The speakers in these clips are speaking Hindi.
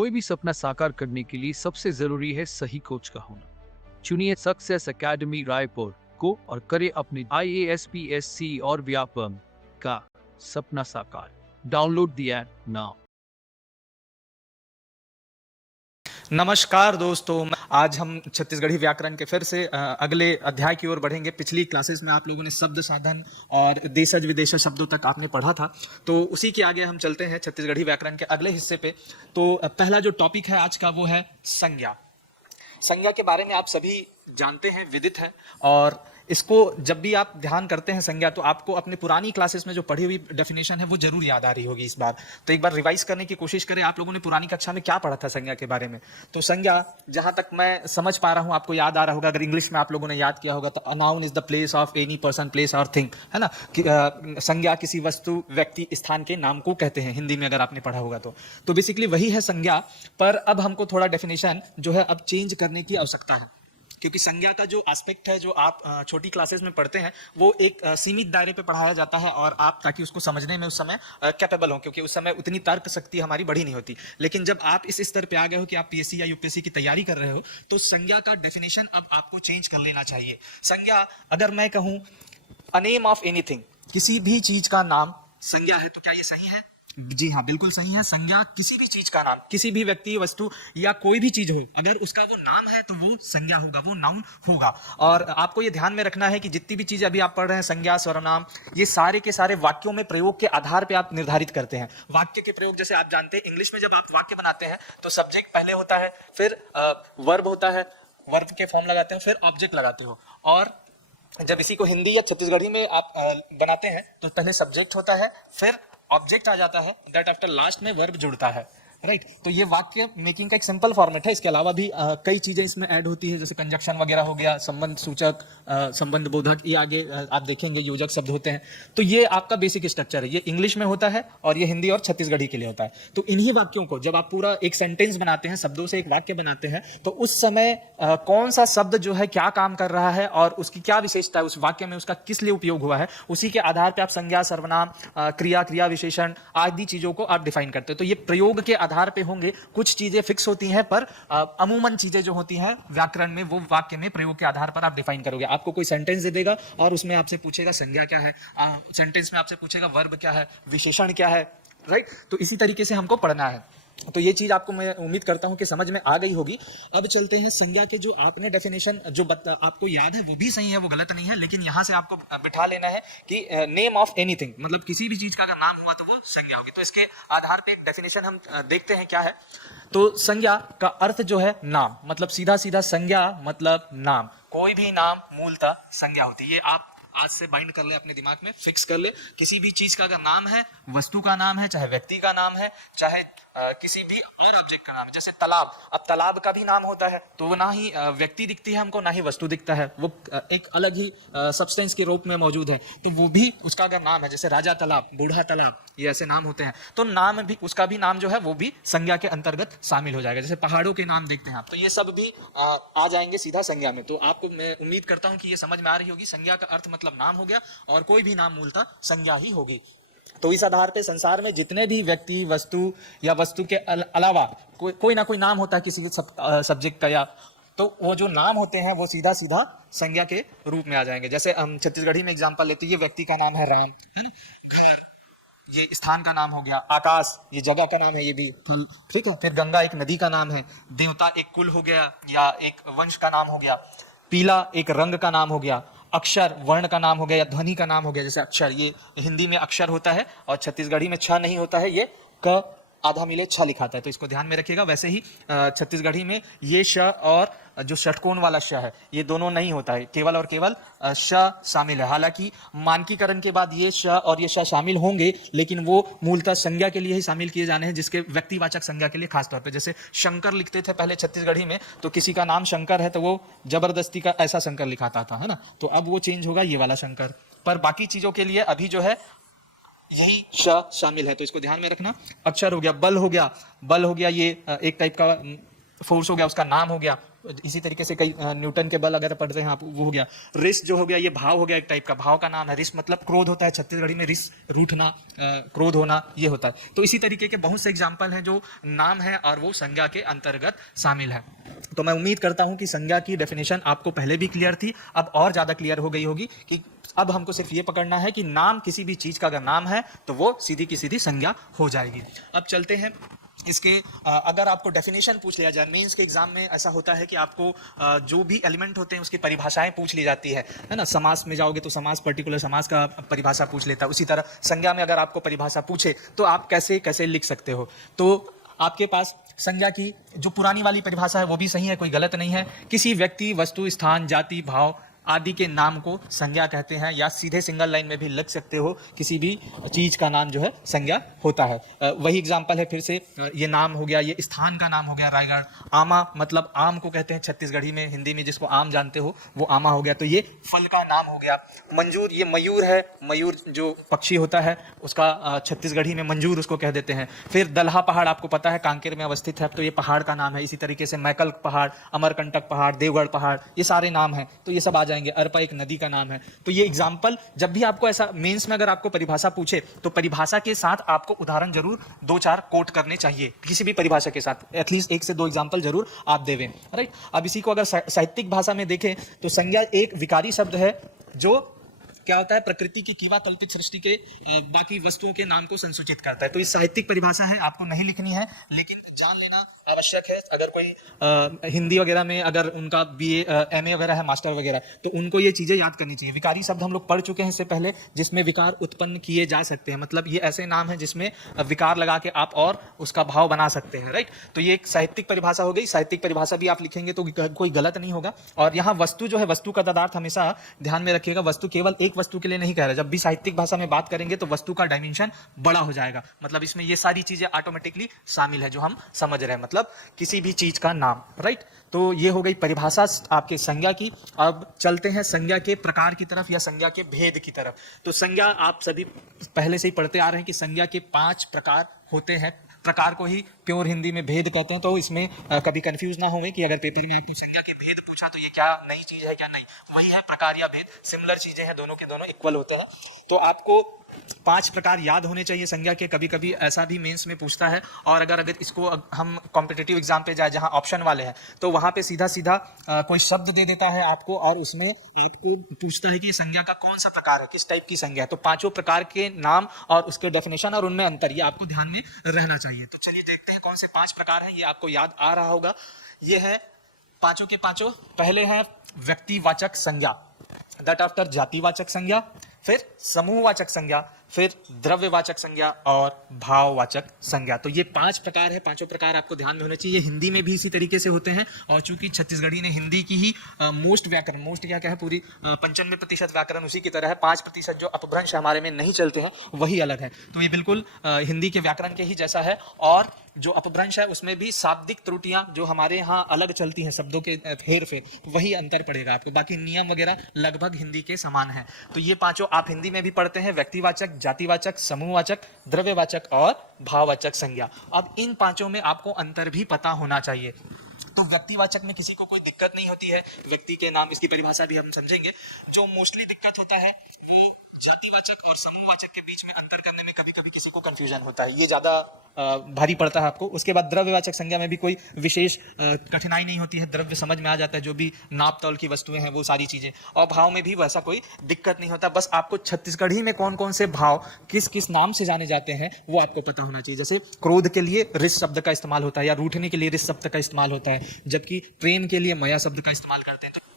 कोई भी सपना साकार करने के लिए सबसे जरूरी है सही कोच का होना। चुनिए सक्सेस एकेडमी रायपुर को और करें अपने IAS PSC और व्यापम का सपना साकार। Download the app now. नमस्कार दोस्तों, आज हम छत्तीसगढ़ी व्याकरण के फिर से अगले अध्याय की ओर बढ़ेंगे। पिछली क्लासेस में आप लोगों ने शब्द साधन और देशज विदेशज शब्दों तक आपने पढ़ा था, तो उसी के आगे हम चलते हैं छत्तीसगढ़ी व्याकरण के अगले हिस्से पे। तो पहला जो टॉपिक है आज का वो है संज्ञा। संज्ञा के बारे में आप सभी जानते हैं, विदित है, और इसको जब भी आप ध्यान करते हैं संज्ञा, तो आपको अपने पुरानी क्लासेस में जो पढ़ी हुई डेफिनेशन है वो जरूर याद आ रही होगी इस बार। तो एक बार रिवाइज करने की कोशिश करें, आप लोगों ने पुरानी कक्षा में क्या पढ़ा था संज्ञा के बारे में। तो संज्ञा, जहां तक मैं समझ पा रहा हूं, आपको याद आ रहा होगा, अगर इंग्लिश में आप लोगों ने याद किया होगा तो a noun is the place of any person, place और थिंग, है ना। संज्ञा किसी वस्तु, व्यक्ति, स्थान के नाम को कहते हैं, हिंदी में अगर आपने पढ़ा होगा तो बेसिकली वही है संज्ञा। पर अब हमको थोड़ा डेफिनेशन जो है अब चेंज करने की आवश्यकता है, क्योंकि संज्ञा का जो एस्पेक्ट है जो आप छोटी क्लासेस में पढ़ते हैं वो एक सीमित दायरे पे पढ़ाया जाता है, और आप ताकि उसको समझने में उस समय कैपेबल हो, क्योंकि उस समय उतनी तर्क शक्ति हमारी बढ़ी नहीं होती। लेकिन जब आप इस स्तर पे आ गए हो कि आप PSC या UPSC की तैयारी कर रहे हो, तो संज्ञा का डेफिनेशन अब आपको चेंज कर लेना चाहिए। संज्ञा, अगर मैं कहूं अ नेम ऑफ एनीथिंग, किसी भी चीज का नाम संज्ञा है, तो क्या ये सही है? जी हाँ, बिल्कुल सही है। संज्ञा किसी भी चीज का नाम, किसी भी व्यक्ति, वस्तु या कोई भी चीज हो, अगर उसका वो नाम है तो वो संज्ञा होगा, वो नाउन होगा। और आपको ये ध्यान में रखना है कि जितनी भी चीज अभी आप पढ़ रहे हैं, संज्ञा, सर्वनाम, ये सारे के सारे वाक्यों में प्रयोग के आधार पे आप निर्धारित करते हैं। वाक्य के प्रयोग जैसे आप जानते हैं, इंग्लिश में जब आप वाक्य बनाते हैं तो सब्जेक्ट पहले होता है, फिर वर्ब होता है, वर्ब के फॉर्म लगाते हैं, फिर ऑब्जेक्ट लगाते हो। और जब इसी को हिंदी या छत्तीसगढ़ी में आप बनाते हैं तो पहले सब्जेक्ट होता है, फिर ऑब्जेक्ट आ जाता है, दैट आफ्टर लास्ट में वर्ब जुड़ता है, राइट। तो ये वाक्य मेकिंग का एक सिंपल फॉर्मेट है। इसके अलावा भी कई चीजें इसमें ऐड होती है, जैसे कंजक्शन वगैरह हो गया, संबंध सूचक, संबंध बोधक, ये आगे आप देखेंगे योजक शब्द होते हैं। तो ये आपका बेसिक स्ट्रक्चर है। ये इंग्लिश में होता है और ये हिंदी और छत्तीसगढ़ी के लिए होता है। तो इन्हीं वाक्यों को जब आप पूरा एक सेंटेंस बनाते हैं, शब्दों से एक वाक्य बनाते हैं, तो उस समय कौन सा शब्द जो है क्या काम कर रहा है और उसकी क्या विशेषता है उस वाक्य में, उसका किस लिए उपयोग हुआ है, उसी के आधार पर आप संज्ञा, सर्वनाम, क्रिया, क्रिया विशेषण आदि चीजों को आप डिफाइन करते हैं। तो ये प्रयोग के आधार पे होंगे, कुछ चीजें फिक्स होती हैं, पर अमूमन चीजें जो होती हैं व्याकरण में, वो वाक्य में प्रयोग के आधार पर आप डिफाइन करोगे। आपको कोई सेंटेंस दे देगा और उसमें आपसे पूछेगा संज्ञा क्या है, सेंटेंस में आपसे पूछेगा वर्ब क्या है, विशेषण क्या है, राइट। तो इसी तरीके से हमको पढ़ना है। तो ये चीज आपको मैं उम्मीद करता हूं कि समझ में आ गई होगी। अब चलते हैं संज्ञा के जो आपने डेफिनेशन जो आपको याद है वो भी सही है, वो गलत नहीं है, लेकिन यहां से आपको बिठा लेना है कि नेम ऑफ एनीथिंग, मतलब किसी भी चीज का अगर नाम हुआ तो वो संज्ञा होगी। तो इसके आधार पे एक डेफिनेशन हम देखते हैं क्या है। तो संज्ञा का अर्थ जो है नाम, मतलब सीधा सीधा संज्ञा मतलब नाम। कोई भी नाम मूलतः संज्ञा होती है। ये आप आज से बाइंड कर ले, अपने दिमाग में फिक्स कर ले। किसी भी चीज का अगर नाम है, वस्तु का नाम है, चाहे व्यक्ति का नाम है, चाहे किसी भी और ऑब्जेक्ट का नाम है, जैसे तालाब, अब तालाब का भी नाम होता है, तो वो ना ही व्यक्ति दिखती है हमको, ना ही वस्तु दिखता है, वो एक अलग ही सब्सटेंस के रूप में मौजूद है, तो वो भी उसका अगर नाम है, जैसे राजा तालाब, बूढ़ा तालाब, ये ऐसे नाम होते हैं, तो नाम भी, उसका भी नाम जो है वो भी संज्ञा के अंतर्गत शामिल हो जाएगा। जैसे पहाड़ों के नाम देखते हैं आप, तो ये सब भी आ जाएंगे सीधा संज्ञा में। तो आपको मैं उम्मीद करता हूं कि ये समझ में आ रही होगी। संज्ञा का अर्थ मतलब नाम हो गया, और कोई भी नाम मूलतः संज्ञा ही होगी। तो इस आधार पे संसार में जितने भी व्यक्ति, वस्तु या वस्तु के अलावा कोई ना कोई नाम होता है किसी सब्जेक्ट का, या तो वो जो नाम होते हैं वो सीधा सीधा संज्ञा के रूप में आ जाएंगे। जैसे हम छत्तीसगढ़ी में एग्जांपल लेते हैं, ये व्यक्ति का नाम है राम, है ना। घर, ये स्थान का नाम हो गया। आकाश, ये जगह का नाम है, ये भी फल, ठीक है। फिर गंगा एक नदी का नाम है। देवता एक कुल हो गया या एक वंश का नाम हो गया। पीला एक रंग का नाम हो गया। अक्षर वर्ण का नाम हो गया या ध्वनि का नाम हो गया। जैसे अक्षर, ये हिंदी में अक्षर होता है और छत्तीसगढ़ी में छ नहीं होता है, ये क आधा मिले छ लिखाता है, तो इसको ध्यान में रखिएगा। वैसे ही छत्तीसगढ़ी में ये श और जो षटकोण वाला श है, ये दोनों नहीं होता है, केवल और केवल श शामिल है। हालांकि मानकीकरण के बाद ये श और ये श शामिल होंगे, लेकिन वो मूलतः संज्ञा के लिए ही शामिल किए जाने हैं, जिसके व्यक्तिवाचक संज्ञा के लिए खास तौर पे। जैसे शंकर लिखते थे पहले छत्तीसगढ़ी में, तो किसी का नाम शंकर है तो वो जबरदस्ती का ऐसा शंकर लिखाता था, है ना। तो अब वो चेंज होगा, ये वाला शंकर। पर बाकी चीजों के लिए अभी जो है यही श शामिल है, तो इसको ध्यान में रखना। अक्षर हो गया, बल हो गया, बल हो गया, ये एक टाइप का फोर्स हो गया, उसका नाम हो गया। इसी तरीके से कई न्यूटन के बल अगर पढ़ते हैं आप, वो हो गया। रिस जो हो गया, ये भाव हो गया, एक टाइप का भाव का नाम है। रिस मतलब क्रोध होता है, छत्तीसगढ़ी में रिस रूठना, क्रोध होना, ये होता है। तो इसी तरीके के बहुत से एग्जाम्पल हैं जो नाम है और वो संज्ञा के अंतर्गत शामिल है। तो मैं उम्मीद करता हूं कि संज्ञा की डेफिनेशन आपको पहले भी क्लियर थी, अब और ज्यादा क्लियर हो गई होगी कि अब हमको सिर्फ ये पकड़ना है कि नाम किसी भी चीज का अगर नाम है तो वो सीधी की सीधी संज्ञा हो जाएगी। अब चलते हैं इसके, अगर आपको डेफिनेशन पूछ लिया जाए, मेंस के एग्जाम में ऐसा होता है कि आपको जो भी एलिमेंट होते हैं उसकी परिभाषाएं पूछ ली जाती है ना। समास में जाओगे तो समास, पर्टिकुलर समास का परिभाषा पूछ लेता है। उसी तरह संज्ञा में अगर आपको परिभाषा पूछे तो आप कैसे कैसे लिख सकते हो। तो आपके पास संज्ञा की जो पुरानी वाली परिभाषा है वो भी सही है, कोई गलत नहीं है। किसी व्यक्ति, वस्तु, स्थान, जाति, भाव आदि के नाम को संज्ञा कहते हैं, या सीधे सिंगल लाइन में भी लिख सकते हो, किसी भी चीज का नाम जो है संज्ञा होता है। वही एग्जांपल है फिर से, ये नाम हो गया, ये स्थान का नाम हो गया रायगढ़। आमा मतलब आम को कहते हैं छत्तीसगढ़ी में, हिंदी में जिसको आम जानते हो वो आमा हो गया, तो ये फल का नाम हो गया। मंजूर, ये मयूर है, मयूर जो पक्षी होता है उसका छत्तीसगढ़ी में मंजूर उसको कह देते हैं। फिर दलहा पहाड़ आपको पता है कांकेर में अवस्थित है, तो ये पहाड़ का नाम है। इसी तरीके से मैकल पहाड़, अमरकंटक पहाड़, देवगढ़ पहाड़, ये सारे नाम हैं, तो ये सब आ जाएंगे। अरपा एक नदी का नाम है। तो ये एग्जाम्पल, जब भी आपको ऐसा मेंस में अगर आपको परिभाषा पूछे तो परिभाषा के साथ आपको उदाहरण जरूर 2-4 कोट करने चाहिए, किसी भी परिभाषा के साथ एटलीस्ट 1 से 2 एग्जाम्पल जरूर आप देवें, राइट। अब इसी को अगर साहित्यिक भाषा में देखें तो संज्ञा एक विकारी शब्द है जो क्या होता है, प्रकृति की कीवा कल्पित सृष्टि के बाकी वस्तुओं के नाम को संसूचित करता है। तो ये साहित्यिक परिभाषा है, आपको नहीं लिखनी है लेकिन जान लेना आवश्यक है। अगर कोई हिंदी वगैरह में अगर उनका बीए एमए वगैरह है, मास्टर वगैरह, तो उनको ये चीजें याद करनी चाहिए। विकारी शब्द हम लोग पढ़ चुके हैं इससे पहले, जिसमें विकार उत्पन्न किए जा सकते हैं, मतलब ये ऐसे नाम है जिसमें विकार लगा के आप और उसका भाव बना सकते हैं, राइट। तो ये एक साहित्यिक परिभाषा हो गई। साहित्यिक परिभाषा भी आप लिखेंगे तो कोई गलत नहीं होगा। और यहाँ वस्तु जो है, वस्तु का तदार्थ हमेशा ध्यान में रखिएगा, वस्तु केवल एक वस्तु के लिए नहीं कह रहा। जब भी साहित्यिक भाषा में बात करेंगे तो वस्तु का डायमेंशन बड़ा हो जाएगा, मतलब इसमें ये सारी चीजें ऑटोमेटिकली शामिल है जो हम समझ रहे हैं, मतलब किसी भी चीज का नाम, राइट। तो ये हो गई परिभाषा आपके संज्ञा की। अब चलते हैं संज्ञा के प्रकार की तरफ या संज्ञा के भेद की तरफ। तो संज्ञा आप सभी पहले से ही पढ़ते आ रहे हैं कि संज्ञा के 5 प्रकार होते हैं। प्रकार को ही प्योर हिंदी में भेद कहते हैं, तो इसमें कभी कंफ्यूज ना होवे कि अगर पेपर में आपको संज्ञा के भेद पूछा तो ये क्या नई चीज है क्या, नहीं, वही है प्रकार या भेद, सिमिलर चीजें हैं, दोनों के दोनों इक्वल होते हैं। तो आपको 5 प्रकार याद होने चाहिए संज्ञा के। कभी कभी ऐसा भी मेंस में पूछता है, और अगर इसको हम कॉम्पिटिटिव एग्जाम पे जाए जहां ऑप्शन वाले हैं तो वहां पे सीधा सीधा कोई शब्द दे देता है आपको और उसमें आपको पूछता है कि संज्ञा का कौन सा प्रकार है, किस टाइप की संज्ञा है। तो 5 प्रकार के नाम और उसके डेफिनेशन और उनमें अंतर, ये आपको ध्यान में रहना चाहिए। तो चलिए देखते हैं कौन से 5 प्रकार हैं, ये आपको याद आ रहा होगा। ये है 5 के 5। पहले है व्यक्तिवाचक संज्ञा, दैट आफ्टर जातिवाचक संज्ञा, फिर समूहवाचक संज्ञा, फिर द्रव्यवाचक संज्ञा और भाववाचक संज्ञा। तो ये 5 प्रकार है। 5 प्रकार आपको ध्यान में होने चाहिए। हिंदी में भी इसी तरीके से होते हैं, और चूंकि छत्तीसगढ़ी ने हिंदी की ही मोस्ट व्याकरण, मोस्ट क्या क्या है, पूरी 95% व्याकरण उसी की तरह है। 5% जो अपभ्रंश हमारे में नहीं चलते हैं वही अलग है। तो ये बिल्कुल हिंदी के व्याकरण के ही जैसा है, और जो अपभ्रंश है उसमें भी शाब्दिक त्रुटियां जो हमारे यहाँ अलग चलती हैं, शब्दों के हेर फेर, वही अंतर पड़ेगा आपको। बाकी नियम वगैरह लगभग हिंदी के समान है। तो ये 5 आप हिंदी में भी पढ़ते हैं, व्यक्तिवाचक, जातिवाचक, समूहवाचक, द्रव्यवाचक और भाववाचक संज्ञा। अब इन 5 में आपको अंतर भी पता होना चाहिए। तो व्यक्तिवाचक में किसी को कोई दिक्कत नहीं होती है, व्यक्ति के नाम, इसकी परिभाषा भी हम समझेंगे। जो मोस्टली दिक्कत होता है वो जातिवाचक और समूहवाचक के बीच में अंतर करने में कभी कभी किसी को कंफ्यूजन होता है, ये ज्यादा भारी पड़ता है आपको। उसके बाद द्रव्यवाचक संज्ञा में भी कोई विशेष कठिनाई नहीं होती है, द्रव्य समझ में आ जाता है, जो भी नाप तौल की वस्तुएं हैं वो सारी चीजें। और भाव में भी वैसा कोई दिक्कत नहीं होता, बस आपको छत्तीसगढ़ी में कौन कौन से भाव किस किस नाम से जाने जाते हैं वो आपको पता होना चाहिए। जैसे क्रोध के लिए रिस शब्द का इस्तेमाल होता है, या रूठने के लिए रिस शब्द का इस्तेमाल होता है, जबकि प्रेम के लिए मया शब्द का इस्तेमाल करते हैं।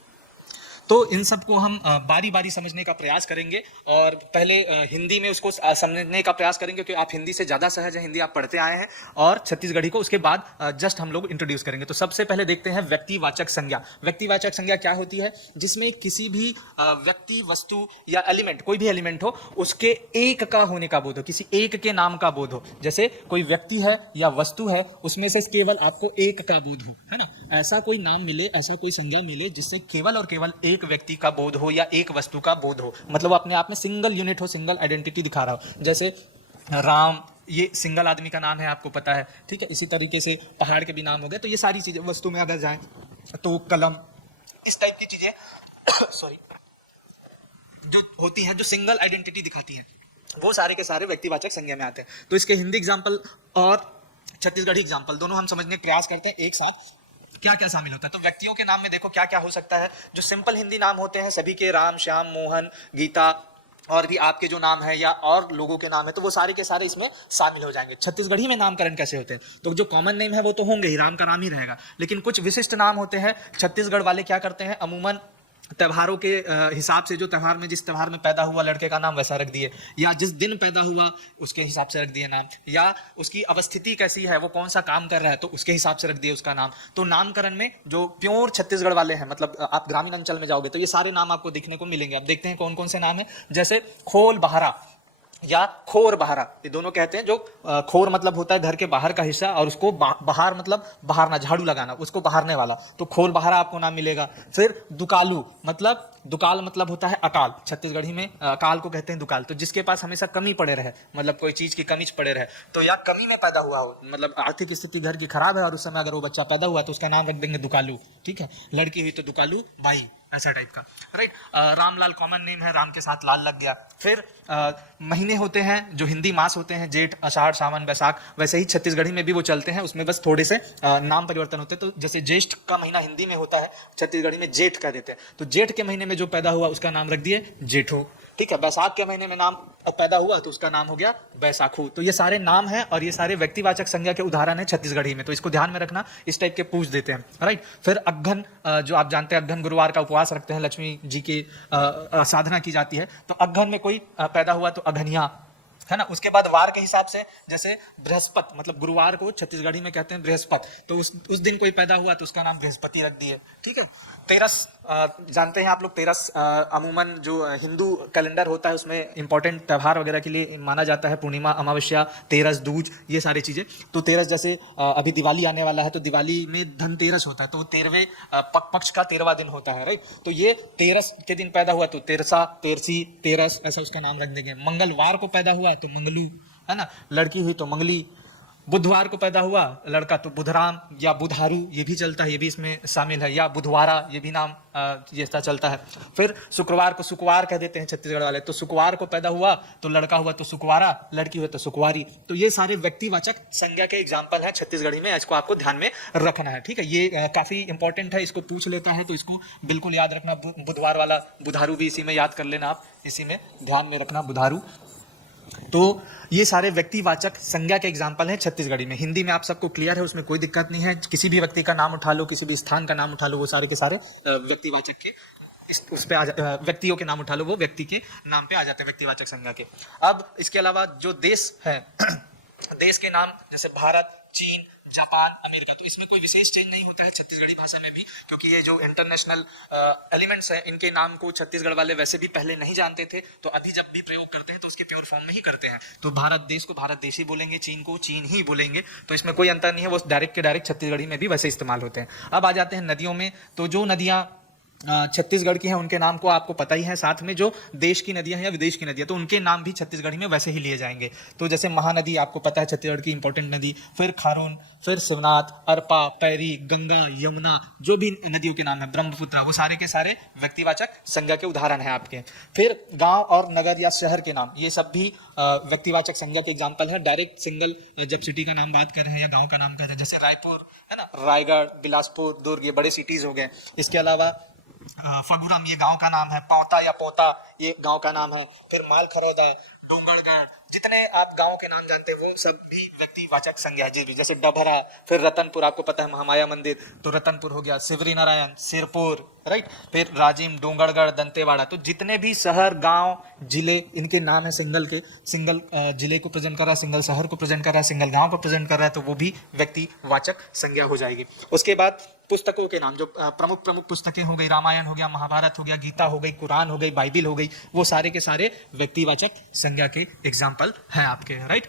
तो इन सब को हम बारी बारी समझने का प्रयास करेंगे, और पहले हिंदी में उसको समझने का प्रयास करेंगे, क्योंकि आप हिंदी से ज़्यादा सहज हैं, हिंदी आप पढ़ते आए हैं, और छत्तीसगढ़ी को उसके बाद जस्ट हम लोग इंट्रोड्यूस करेंगे। तो सबसे पहले देखते हैं व्यक्तिवाचक संज्ञा। व्यक्तिवाचक संज्ञा क्या होती है? जिसमें किसी भी व्यक्ति, वस्तु या एलिमेंट, कोई भी एलिमेंट हो, उसके एक का होने का बोध हो, किसी एक के नाम का बोध हो। जैसे कोई व्यक्ति है या वस्तु है, उसमें से केवल आपको एक का बोध हो, है ना। ऐसा कोई नाम मिले, ऐसा कोई संज्ञा मिले जिससे केवल और केवल एक व्यक्ति का बोध हो या एक वस्तु का बोध हो, मतलब वो अपने आप में सिंगल यूनिट हो, सिंगल आइडेंटिटी दिखा रहा हो। जैसे राम, ये सिंगल आदमी का नाम है, आपको पता है, ठीक है। इसी तरीके से पहाड़ के भी नाम हो गए। तो ये सारी चीजें वस्तु में अगर जाएं तो कलम, इस टाइप की चीजें सॉरी जो होती हैं, जो सिंगल आइडेंटिटी दिखाती है, वो सारे के सारे व्यक्तिवाचक संज्ञा में आते हैं। तो इसके हिंदी एग्जाम्पल और छत्तीसगढ़ी एग्जाम्पल दोनों हम समझने का प्रयास करते हैं एक साथ क्या क्या शामिल होता है। तो व्यक्तियों के नाम में देखो क्या क्या हो सकता है। जो सिंपल हिंदी नाम होते हैं सभी के, राम, श्याम, मोहन, गीता, और भी आपके जो नाम है या और लोगों के नाम है, तो वो सारे के सारे इसमें शामिल हो जाएंगे। छत्तीसगढ़ी में नामकरण कैसे होते हैं, तो जो कॉमन नेम है वो तो होंगे ही, राम का राम ही रहेगा, लेकिन कुछ विशिष्ट नाम होते हैं। छत्तीसगढ़ वाले क्या करते हैं, अमूमन त्योहारों के हिसाब से, जो त्योहार में जिस त्योहार में पैदा हुआ लड़के का नाम वैसा रख दिए, या जिस दिन पैदा हुआ उसके हिसाब से रख दिए नाम, या उसकी अवस्थिति कैसी है, वो कौन सा काम कर रहा है, तो उसके हिसाब से रख दिए उसका नाम। तो नामकरण में जो प्योर छत्तीसगढ़ वाले हैं, मतलब आप ग्रामीण अंचल में जाओगे तो ये सारे नाम आपको देखने को मिलेंगे। अब देखते हैं कौन कौन से नाम है। जैसे खोल बहारा या खोर बहारा, ये दोनों कहते हैं। जो खोर मतलब होता है घर के बाहर का हिस्सा, और उसको बहार मतलब बहारना, झाड़ू लगाना, उसको बहारने वाला, तो खोल बहारा आपको नाम मिलेगा। फिर दुकालू मतलब, दुकाल मतलब होता है अकाल, छत्तीसगढ़ी में अकाल को कहते हैं दुकाल। तो जिसके पास हमेशा कमी पड़े रहे, मतलब कोई चीज की कमी पड़े रहे, तो या कमी में पैदा हुआ हो, मतलब आर्थिक स्थिति घर की खराब है और उस समय अगर वो बच्चा पैदा हुआ तो उसका नाम रख देंगे दुकालू, ठीक है। लड़की हुई तो दुकालू बाई, ऐसा टाइप का, राइट। रामलाल कॉमन नेम है, राम के साथ लाल लग गया। फिर महीने होते हैं जो हिंदी मास होते हैं, जेठ, आषाढ़, सावन, बैसाख, वैसे ही छत्तीसगढ़ी में भी वो चलते हैं, उसमें बस थोड़े से नाम परिवर्तन होते हैं। तो जैसे ज्येष्ठ का महीना हिंदी में होता है, छत्तीसगढ़ी में जेठ कह देते हैं, तो जेठ के महीने में जो पैदा हुआ उसका नाम रख दिए जेठो, ठीक है। बैसाख के महीने में नाम पैदा हुआ तो उसका नाम हो गया बैसाखू। तो ये सारे नाम हैं और ये सारे व्यक्तिवाचक संज्ञा के उदाहरण है छत्तीसगढ़ी में, तो इसको ध्यान में रखना, इस टाइप के पूछ देते हैं, राइट। फिर अग्घन, जो आप जानते हैं अग्घन गुरुवार का उपवास रखते हैं, लक्ष्मी जी की साधना की जाती है, तो अग्घन में कोई पैदा हुआ तो अघनिया, है ना। उसके बाद वार के हिसाब से, जैसे बृहस्पति मतलब गुरुवार को छत्तीसगढ़ी में कहते हैं बृहस्पति, तो उस दिन कोई पैदा हुआ तो उसका नाम बृहस्पति रख दिए, ठीक है। तेरस, जानते हैं आप लोग, तेरस अमूमन जो हिंदू कैलेंडर होता है उसमें इंपॉर्टेंट त्यौहार वगैरह के लिए माना जाता है, पूर्णिमा, अमावस्या, तेरस, दूज, ये सारी चीजें। तो तेरस, जैसे अभी दिवाली आने वाला है तो दिवाली में धनतेरस होता है, तो वो 13वें पक्ष का 13वां दिन होता है, राइट। तो ये तेरस के दिन पैदा हुआ तो तेरसा, तेरसी, तेरस, ऐसा उसका नाम रख देंगे। मंगलवार को पैदा हुआ तो मंगलू, है ना। लड़की हुई तो मंगली। बुधवार को पैदा हुआ लड़का तो बुधराम या बुधारू, ये भी चलता है, ये भी इसमें शामिल है, या बुधवारा, ये भी नाम ये चलता है। फिर शुक्रवार को सुकवार कह देते हैं छत्तीसगढ़ वाले, तो सुकवार को पैदा हुआ तो लड़का हुआ तो सुकवारा, लड़की हुआ तो सुकवारी। तो ये सारे व्यक्तिवाचक संज्ञा के एग्जाम्पल है छत्तीसगढ़ी में, इसको आपको ध्यान में रखना है, ठीक है। ये काफी इंपॉर्टेंट है, इसको पूछ लेता है तो इसको बिल्कुल याद रखना। बुधवार वाला बुधारू भी इसी में याद कर लेना आप, इसी में ध्यान में रखना बुधारू। तो ये सारे व्यक्तिवाचक संज्ञा के एग्जाम्पल हैं छत्तीसगढ़ी में। हिंदी में आप सबको क्लियर है, उसमें कोई दिक्कत नहीं है। किसी भी व्यक्ति का नाम उठा लो, किसी भी स्थान का नाम उठा लो, वो सारे के सारे व्यक्तिवाचक के उस पे व्यक्तियों के नाम उठा लो, वो व्यक्ति के नाम पे आ जाते हैं व्यक्तिवाचक संज्ञा के। अब इसके अलावा जो देश है देश के नाम जैसे भारत, चीन, जापान, अमेरिका, तो इसमें कोई विशेष चेंज नहीं होता है छत्तीसगढ़ी भाषा में भी, क्योंकि ये जो इंटरनेशनल एलिमेंट्स हैं इनके नाम को छत्तीसगढ़ वाले वैसे भी पहले नहीं जानते थे, तो अभी जब भी प्रयोग करते हैं तो उसके प्योर फॉर्म में ही करते हैं। तो भारत देश को भारत देश ही बोलेंगे, चीन को चीन ही बोलेंगे, तो इसमें कोई अंतर नहीं है, वो डायरेक्ट के डायरेक्ट छत्तीसगढ़ी में भी वैसे इस्तेमाल होते हैं। अब आ जाते हैं नदियों में, तो जो नदियाँ छत्तीसगढ़ की हैं उनके नाम को आपको पता ही है, साथ में जो देश की नदियां हैं या विदेश की नदियां, तो उनके नाम भी छत्तीसगढ़ी में वैसे ही लिए जाएंगे। तो जैसे महानदी आपको पता है छत्तीसगढ़ की इंपॉर्टेंट नदी, फिर खारून, फिर शिवनाथ, अरपा, पैरी, गंगा, यमुना, जो भी नदियों के नाम है, ब्रह्मपुत्र, वो सारे के सारे व्यक्तिवाचक संज्ञा के उदाहरण हैं आपके। फिर गांव और नगर या शहर के नाम, ये सब भी व्यक्तिवाचक संज्ञा के एग्जाम्पल है। डायरेक्ट सिंगल जब सिटी का नाम बात कर रहे हैं या गाँव का नाम कर रहे हैं, जैसे रायपुर, है ना, रायगढ़, बिलासपुर, दुर्ग, ये बड़े सिटीज हो गए। इसके अलावा फगुरम, ये गांव का नाम है। पौता या पोता, ये गांव का नाम है। फिर मालखरौदा, डोंगरगढ़, जितने आप गांव के नाम जानते हैं वो सब भी व्यक्तिवाचक संज्ञा है जी भी। जैसे डभरा, फिर रतनपुर, आपको पता है महामाया मंदिर, तो रतनपुर हो गया। शिवरी नारायण, सिरपुर, राइट। फिर राजिम, डोंगरगढ़, दंतेवाड़ा, तो जितने भी शहर, गांव, जिले, इनके नाम है सिंगल के, सिंगल जिले को प्रेजेंट कर रहा है, सिंगल शहर को प्रेजेंट कर रहा है, सिंगल गांव को प्रेजेंट कर रहा है, तो वो भी व्यक्तिवाचक संज्ञा हो जाएगी। उसके बाद पुस्तकों के नाम, जो प्रमुख पुस्तकें हो गई, रामायण हो गया, महाभारत हो गया, गीता हो गई, कुरान हो गई, बाइबिल हो गई, वो सारे के सारे व्यक्तिवाचक संज्ञा के एग्जाम्पल हैं आपके, राइट।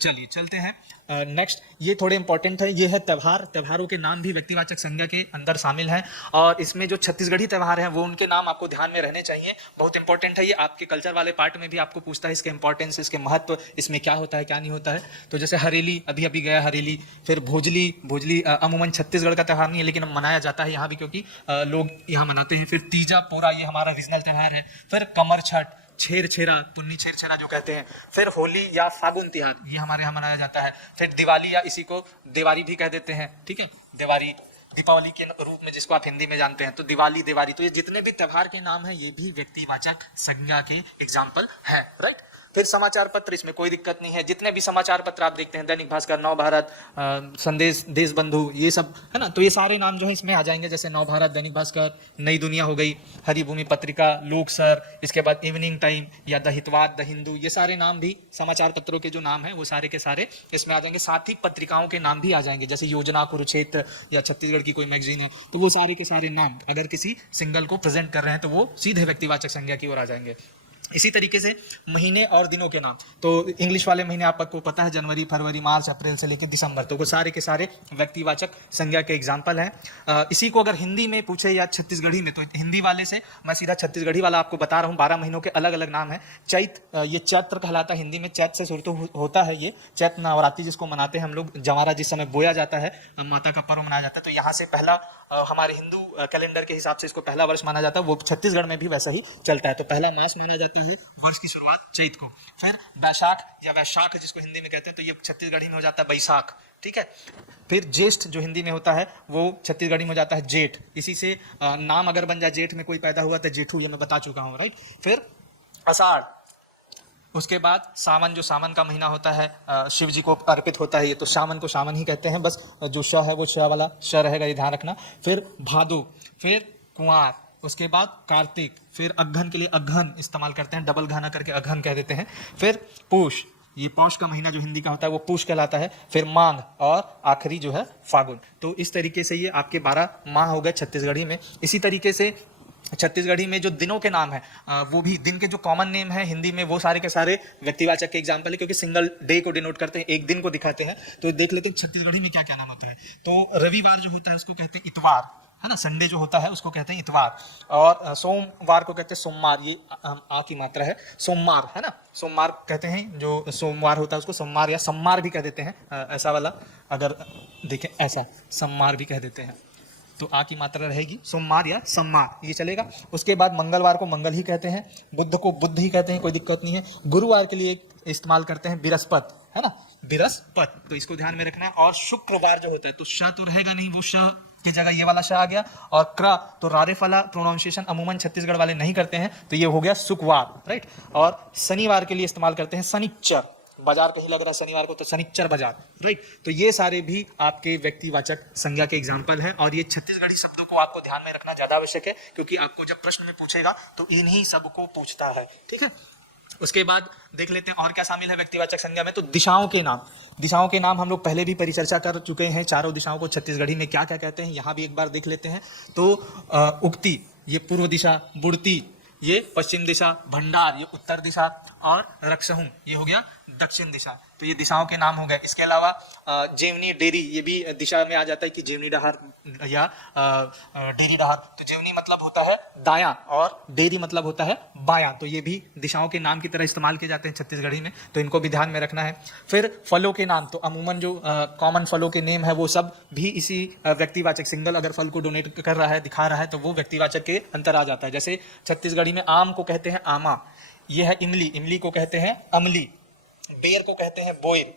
चलिए चलते हैं नेक्स्ट ये थोड़े इंपॉर्टेंट है, ये है त्यौहार। त्योहारों के नाम भी व्यक्तिवाचक संज्ञा के अंदर शामिल हैं और इसमें जो छत्तीसगढ़ी त्यौहार हैं वो उनके नाम आपको ध्यान में रहने चाहिए, बहुत इंपॉर्टेंट है ये। आपके कल्चर वाले पार्ट में भी आपको पूछता है इसके इंपॉर्टेंस, इसके महत्व, इसमें क्या होता है क्या नहीं होता है। तो जैसे हरेली, अभी अभी गया हरेली, फिर भोजली। भोजली अमूमन छत्तीसगढ़ का त्यौहार नहीं है लेकिन मनाया जाता है यहाँ भी, क्योंकि लोग यहाँ मनाते हैं। फिर तीजा पोरा, ये हमारा रीजनल त्यौहार है। फिर कमर छठ, छेर छेरा, पुन्नी छेर छेरा जो कहते हैं। फिर होली या फागुन तिहार, ये हमारे यहाँ मनाया जाता है। फिर दिवाली या इसी को दिवाली भी कह देते हैं, ठीक है, दिवाली, दीपावली के रूप में जिसको आप हिंदी में जानते हैं। तो दिवाली, दिवाली, तो ये जितने भी त्यौहार के नाम हैं ये भी व्यक्तिवाचक संज्ञा के एग्जाम्पल है, राइट। फिर समाचार पत्र, इसमें कोई दिक्कत नहीं है। जितने भी समाचार पत्र आप देखते हैं, दैनिक भास्कर, नव भारत, संदेश, देश बंधु, ये सब है ना, तो ये सारे नाम जो है इसमें आ जाएंगे। जैसे नव भारत, दैनिक भास्कर, नई दुनिया हो गई, हरिभूमि पत्रिका, लोकसर, इसके बाद इवनिंग टाइम या द हितवाद, द हिंदू, ये सारे नाम भी समाचार पत्रों के जो नाम है वो सारे के सारे इसमें आ जाएंगे। साथ ही पत्रिकाओं के नाम भी आ जाएंगे, जैसे योजना, कुरुक्षेत्र या छत्तीसगढ़ की कोई मैगजीन है, तो वो सारे के सारे नाम अगर किसी सिंगल को प्रेजेंट कर रहे हैं तो वो सीधे व्यक्तिवाचक संज्ञा की ओर आ जाएंगे। इसी तरीके से महीने और दिनों के नाम, तो इंग्लिश वाले महीने आपको पता है, जनवरी, फरवरी, मार्च, अप्रैल से लेकर दिसंबर, तो वो सारे के सारे व्यक्तिवाचक संज्ञा के एग्जाम्पल हैं। इसी को अगर हिंदी में पूछे या छत्तीसगढ़ी में, तो हिंदी वाले से मैं सीधा छत्तीसगढ़ी वाला आपको बता रहा हूँ। 12 महीनों के अलग अलग नाम है। चैत, ये चैत्र कहलाता है हिंदी में, चैत से शुरू होता है ये। चैत नवरात्रि जिसको मनाते हैं हम लोग, जवारा जिस समय बोया जाता है, माता का पर्व मनाया जाता है, तो यहाँ से पहला हमारे हिंदू कैलेंडर के हिसाब से इसको पहला वर्ष माना जाता है। वो छत्तीसगढ़ में भी वैसा ही चलता है, तो पहला मास माना जाता है वर्ष की शुरुआत चैत को। फिर बैशाख या वैशाख जिसको हिंदी में कहते हैं, तो ये छत्तीसगढ़ी में हो जाता है बैसाख, ठीक है। फिर ज्येष्ठ जो हिंदी में होता है वो छत्तीसगढ़ी में हो जाता है जेठ। इसी से नाम अगर बन जाए, जेठ में कोई पैदा हुआ तो जेठू, ये मैं बता चुका हूँ, राइट। फिर आषाढ़, उसके बाद सावन, जो सावन का महीना होता है शिव जी को अर्पित होता है ये, तो सावन को सावन ही कहते हैं, बस जो श है वो श वाला श रहेगा, ये ध्यान रखना। फिर भादो, फिर कुंवार, उसके बाद कार्तिक, फिर अघन के लिए अघन इस्तेमाल करते हैं, डबल घाना करके अघन कह देते हैं। फिर पूष, ये पौष का महीना जो हिंदी का होता है वो पूष कहलाता है। फिर माघ और आखिरी जो है फागुन। तो इस तरीके से ये आपके 12 माह हो गए छत्तीसगढ़ी में। इसी तरीके से छत्तीसगढ़ी में जो दिनों के नाम है, वो भी दिन के जो कॉमन नेम है हिंदी में, वो सारे के सारे व्यक्तिवाचक के एग्जाम्पल है, क्योंकि सिंगल डे को डिनोट करते हैं, एक दिन को दिखाते हैं। तो देख लेते हैं छत्तीसगढ़ी में क्या क्या नाम होता है। तो रविवार जो होता है उसको कहते हैं इतवार, है ना, संडे जो होता है उसको कहते हैं इतवार। और सोमवार को कहते हैं सोमवार, ये आ की मात्रा है, सोमवार, है ना, सोमवार कहते हैं। जो सोमवार होता है उसको सोमवार या सम्मार भी कह देते हैं, ऐसा वाला अगर देखें, ऐसा सम्मार भी कह देते हैं, तो आ की मात्रा रहेगी, सोमवार या सम्मार, ये चलेगा। उसके बाद मंगलवार को मंगल ही कहते हैं, बुद्ध को बुद्ध ही कहते हैं, कोई दिक्कत नहीं है। गुरुवार के लिए इस्तेमाल करते हैं बृहस्पत, है ना, बृहस्पत, तो इसको ध्यान में रखना। और शुक्रवार जो होता है, तो श तो रहेगा नहीं, वो श की जगह ये वाला श आ गया। और क्र, तो रारेफ वाला प्रोनाउंसिएशन अमूमन छत्तीसगढ़ वाले नहीं करते हैं, तो ये हो गया शुक्रवार, राइट। और शनिवार के लिए इस्तेमाल करते हैं शनिचर, बाजार कहीं लग रहा है शनिवार को तो शनिचर बाजार, राइट। तो ये सारे भी आपके व्यक्तिवाचक संज्ञा के एग्जाम्पल है। और ये छत्तीसगढ़ी शब्दों को आपको ध्यान में रखना ज्यादा आवश्यक है, क्योंकि आपको जब प्रश्न में पूछेगा तो इन्हीं सब को पूछता है, ठीक है। उसके बाद देख लेते हैं और क्या शामिल है व्यक्तिवाचक संज्ञा में। तो दिशाओं के नाम, दिशाओं के नाम हम लोग पहले भी परिचर्चा कर चुके हैं। चारों दिशाओं को छत्तीसगढ़ी में क्या क्या कहते हैं, यहाँ भी एक बार देख लेते हैं। तो उक्ति, ये पूर्व दिशा, बुड़ती, ये पश्चिम दिशा, भंडार, ये उत्तर दिशा, और रक्षहूं, ये हो गया दक्षिण दिशा। तो ये दिशाओं के नाम हो गए। इसके अलावा जेवनी, डेरी, ये भी दिशा में आ जाता है कि जेवनी डहार या डेरी डहार। तो जेवनी मतलब होता है दायां और डेरी मतलब होता है बायां, तो ये भी दिशाओं के नाम की तरह इस्तेमाल किए जाते हैं छत्तीसगढ़ी में, तो इनको भी ध्यान में रखना है। फिर फलों के नाम, तो अमूमन जो कॉमन फलों के नेम है वो सब भी इसी व्यक्तिवाचक, सिंगल अगर फल को डोनेट कर रहा है, दिखा रहा है, तो वो व्यक्तिवाचक के अंतर आ जाता है। जैसे छत्तीसगढ़ी में आम को कहते हैं आमा, ये है इमली, इमली को कहते हैं अमली, बेर को कहते हैं बोयर,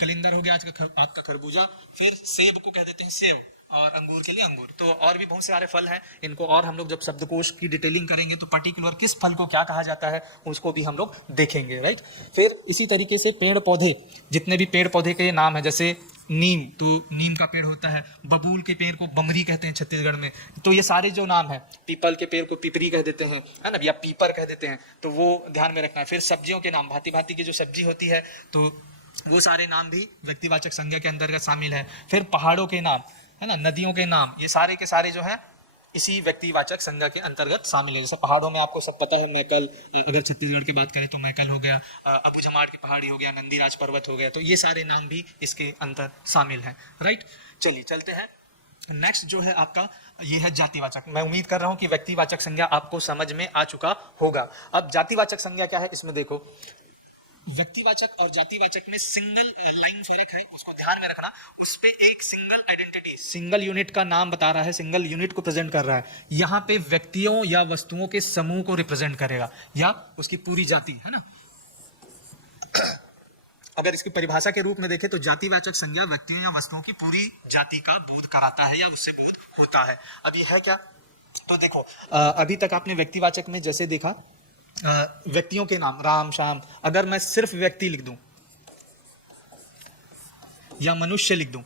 कलिंदर हो गया आज का आपका खरबूजा, फिर सेब को कह देते हैं सेव, और अंगूर के लिए अंगूर। तो और भी बहुत सारे फल हैं, इनको और हम लोग जब शब्दकोश की डिटेलिंग करेंगे तो पर्टिकुलर किस फल को क्या कहा जाता है उसको भी हम लोग देखेंगे, राइट। फिर इसी तरीके से पेड़ पौधे, जितने भी पेड़ पौधे के नाम है, जैसे नीम, तो नीम का पेड़ होता है, बबूल के पेड़ को बमरी कहते हैं छत्तीसगढ़ में। तो ये सारे जो नाम है, पीपल के पेड़ को पिपरी कह देते हैं, है ना, या पीपर कह देते हैं, तो वो ध्यान में रखना है। फिर सब्जियों के नाम, भांति भांति की जो सब्जी होती है, तो वो सारे नाम भी व्यक्तिवाचक संज्ञा के अंतर्गत शामिल है। फिर पहाड़ों के नाम, है ना, नदियों के नाम, ये सारे के सारे जो है इसी व्यक्तिवाचक संज्ञा के अंतर्गत शामिल है। जैसे पहाड़ों में आपको सब पता है, मैकल, अगर छत्तीसगढ़ की बात करें तो मैकल हो गया, अबू जमाड़ की पहाड़ी हो गया, नंदीराज पर्वत हो गया, तो ये सारे नाम भी इसके अंतर शामिल हैं। राइट, चलिए चलते हैं। नेक्स्ट जो है आपका ये है जातिवाचक। मैं उम्मीद कर रहा हूं कि व्यक्तिवाचक संज्ञा आपको समझ में आ चुका होगा। अब जातिवाचक संज्ञा क्या है, इसमें देखो, व्यक्तिवाचक और जातिवाचक में सिंगल लाइन फर्क है, उसको ध्यान में रखना। उस पे एक सिंगल आइडेंटिटी, सिंगल यूनिट का नाम बता रहा है, सिंगल यूनिट को प्रेजेंट कर रहा है। यहाँ पे व्यक्तियों या वस्तुओं के समूह को रिप्रेजेंट करेगा या उसकी पूरी जाति, है ना। अगर इसकी परिभाषा के रूप में देखें तो जातिवाचक संज्ञा व्यक्तियों या वस्तुओं की पूरी जाति का बोध कराता है या उससे बोध होता है। अब ये है क्या, तो देखो अभी तक आपने व्यक्तिवाचक में जैसे देखा व्यक्तियों के नाम राम श्याम, अगर मैं सिर्फ व्यक्ति लिख दूं या मनुष्य लिख दूं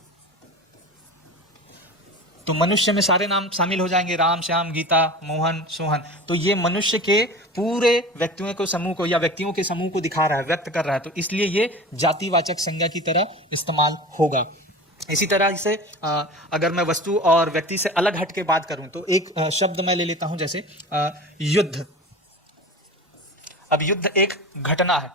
तो मनुष्य में सारे नाम शामिल हो जाएंगे, राम श्याम गीता मोहन सोहन। तो ये मनुष्य के पूरे व्यक्तियों को समूह को या व्यक्तियों के समूह को दिखा रहा है, व्यक्त कर रहा है, तो इसलिए ये जातिवाचक संज्ञा की तरह इस्तेमाल होगा। इसी तरह से अगर मैं वस्तु और व्यक्ति से अलग हट के बात करूं तो एक शब्द मैं ले लेता हूं, जैसे युद्ध। अब युद्ध एक घटना है,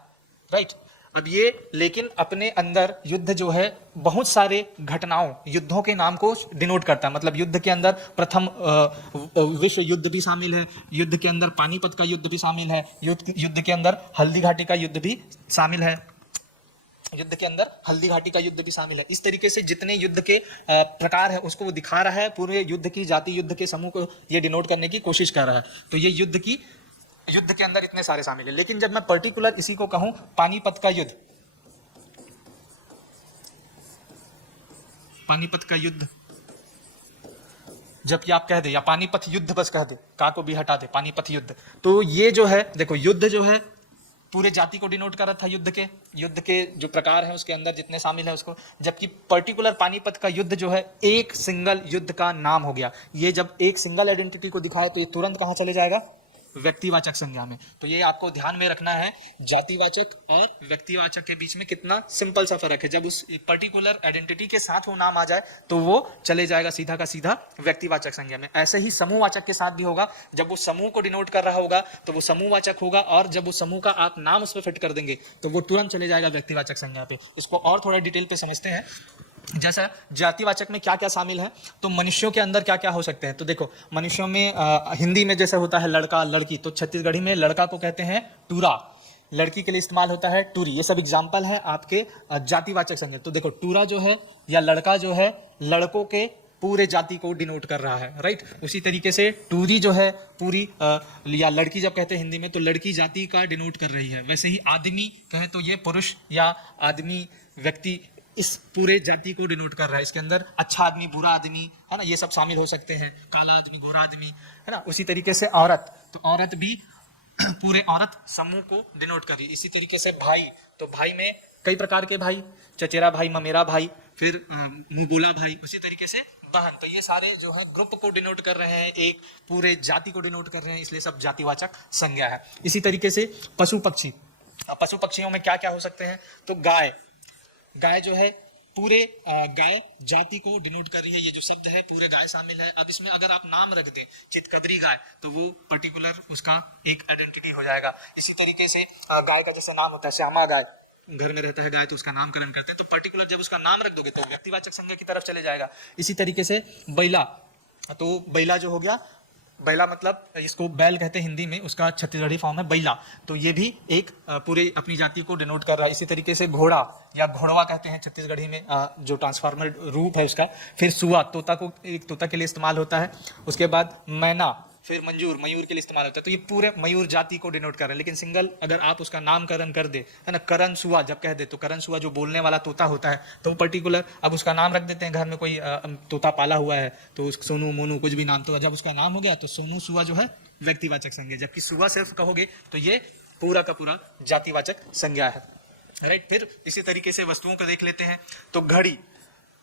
राइट। अब ये लेकिन अपने अंदर युद्ध जो है बहुत सारे घटनाओं, युद्धों के नाम को डिनोट करता है। मतलब युद्ध के अंदर प्रथम विश्व युद्ध भी शामिल है, युद्ध के अंदर पानीपत का युद्ध भी शामिल है, युद्ध के अंदर हल्दी घाटी का युद्ध भी शामिल है, युद्ध के अंदर हल्दी घाटी का युद्ध भी शामिल है। इस तरीके से जितने युद्ध के प्रकार है उसको वो दिखा रहा है, पूरे युद्ध की जाति, युद्ध के समूह को ये डिनोट करने की कोशिश कर रहा है। तो ये युद्ध के अंदर इतने सारे शामिल है। लेकिन जब मैं पर्टिकुलर इसी को कहूं पानीपत का युद्ध, पानीपत का युद्ध जबकि आप कह दे, या पानीपत युद्ध बस कह दे, का को भी हटा दे, पानीपत युद्ध, तो ये जो है देखो युद्ध जो है पूरे जाति को डिनोट कर रहा था, युद्ध के जो प्रकार है उसके अंदर जितने शामिल है उसको, जबकि पर्टिकुलर पानीपत का युद्ध जो है एक सिंगल युद्ध का नाम हो गया। ये जब एक सिंगल आइडेंटिटी को दिखाए तो ये तुरंत कहां चले जाएगा, व्यक्तिवाचक संज्ञा में। तो ये आपको ध्यान में रखना है, जातिवाचक और व्यक्तिवाचक के बीच में कितना सिंपल सा फर्क है। जब उस पर्टिकुलर आइडेंटिटी के साथ वो नाम आ जाए तो वो चले जाएगा सीधा का सीधा व्यक्तिवाचक संज्ञा में। ऐसे ही समूहवाचक के साथ भी होगा, जब वो समूह को डिनोट कर रहा होगा तो वो समूहवाचक होगा, और जब वो समूह का आप नाम उस पर फिट कर देंगे तो वो तुरंत चले जाएगा व्यक्तिवाचक संज्ञा पे। इसको और थोड़ा डिटेल पे समझते हैं। जैसा जातिवाचक में क्या क्या शामिल है, तो मनुष्यों के अंदर क्या क्या हो सकते हैं। तो देखो मनुष्यों में हिंदी में जैसे होता है लड़का लड़की, तो छत्तीसगढ़ी में लड़का को कहते हैं टूरा, लड़की के लिए इस्तेमाल होता है टूरी। ये सब एग्जाम्पल है आपके जातिवाचक संज्ञा। तो देखो टूरा जो है या लड़का जो है लड़कों के पूरे जाति को डिनोट कर रहा है, राइट। उसी तरीके से टूरी जो है पूरी या लड़की जब कहते हैं हिंदी में तो लड़की जाति का डिनोट कर रही है। वैसे ही आदमी कहे तो ये पुरुष या आदमी व्यक्ति इस पूरे जाति को डिनोट कर रहा है। इसके अंदर अच्छा आदमी बुरा आदमी, है ना, ये सब शामिल हो सकते हैं, काला आदमी गोरा आदमी, है ना। उसी तरीके से औरत, तो औरत भी पूरे औरत समूह को डिनोट कर रही है। इसी तरीके से भाई, तो भाई में कई प्रकार के भाई, चचेरा भाई, ममेरा भाई, फिर मुंहबोला भाई। उसी तरीके से बहन, तो ये सारे जो है ग्रुप को डिनोट कर रहे हैं, एक पूरे जाति को डिनोट कर रहे हैं, इसलिए सब जातिवाचक संज्ञा है। इसी तरीके से पशु पक्षी, पशु पक्षियों में क्या क्या हो सकते हैं, तो गाय जो है पूरे गाय जाति को डिनोट कर रही है। ये जो शब्द है पूरे गाय शामिल है। अब इसमें अगर आप नाम रख दें चितकबरी गाय तो वो पर्टिकुलर उसका एक आइडेंटिटी हो जाएगा। इसी तरीके से गाय का जैसे नाम होता है श्यामा गाय, घर में रहता है गाय तो उसका नामकरण करते हैं, तो पर्टिकुलर जब उसका नाम रख दोगे तो व्यक्तिवाचक संज्ञा की तरफ चले जाएगा। इसी तरीके से बैला, तो बैला जो हो गया, बैला मतलब इसको बैल कहते हैं हिंदी में, उसका छत्तीसगढ़ी फॉर्म है बैला, तो ये भी एक पूरे अपनी जाति को डिनोट कर रहा है। इसी तरीके से घोड़ा या घोड़वा कहते हैं छत्तीसगढ़ी में, जो ट्रांसफॉर्मर रूप है उसका। फिर सुआ, तोता को एक तोता के लिए इस्तेमाल होता है। उसके बाद मैना, फिर मंजूर, मयूर के लिए इस्तेमाल होता है। तो ये पूरे मयूर जाति को डिनोट कर रहे हैं। लेकिन सिंगल अगर आप उसका नामकरण कर दे, है ना, करण सुआ जब कह दे, तो करण सुआ जो बोलने वाला तोता होता है, तो पर्टिकुलर अब उसका नाम रख देते हैं। घर में कोई तोता पाला हुआ है तो सोनू मोनू कुछ भी नाम, तो जब उसका नाम हो गया तो सोनू सुआ जो है व्यक्तिवाचक संज्ञा, जबकि सुआ सिर्फ कहोगे तो ये पूरा का पूरा जातिवाचक संज्ञा है, राइट। फिर इसी तरीके से वस्तुओं को देख लेते हैं। तो घड़ी,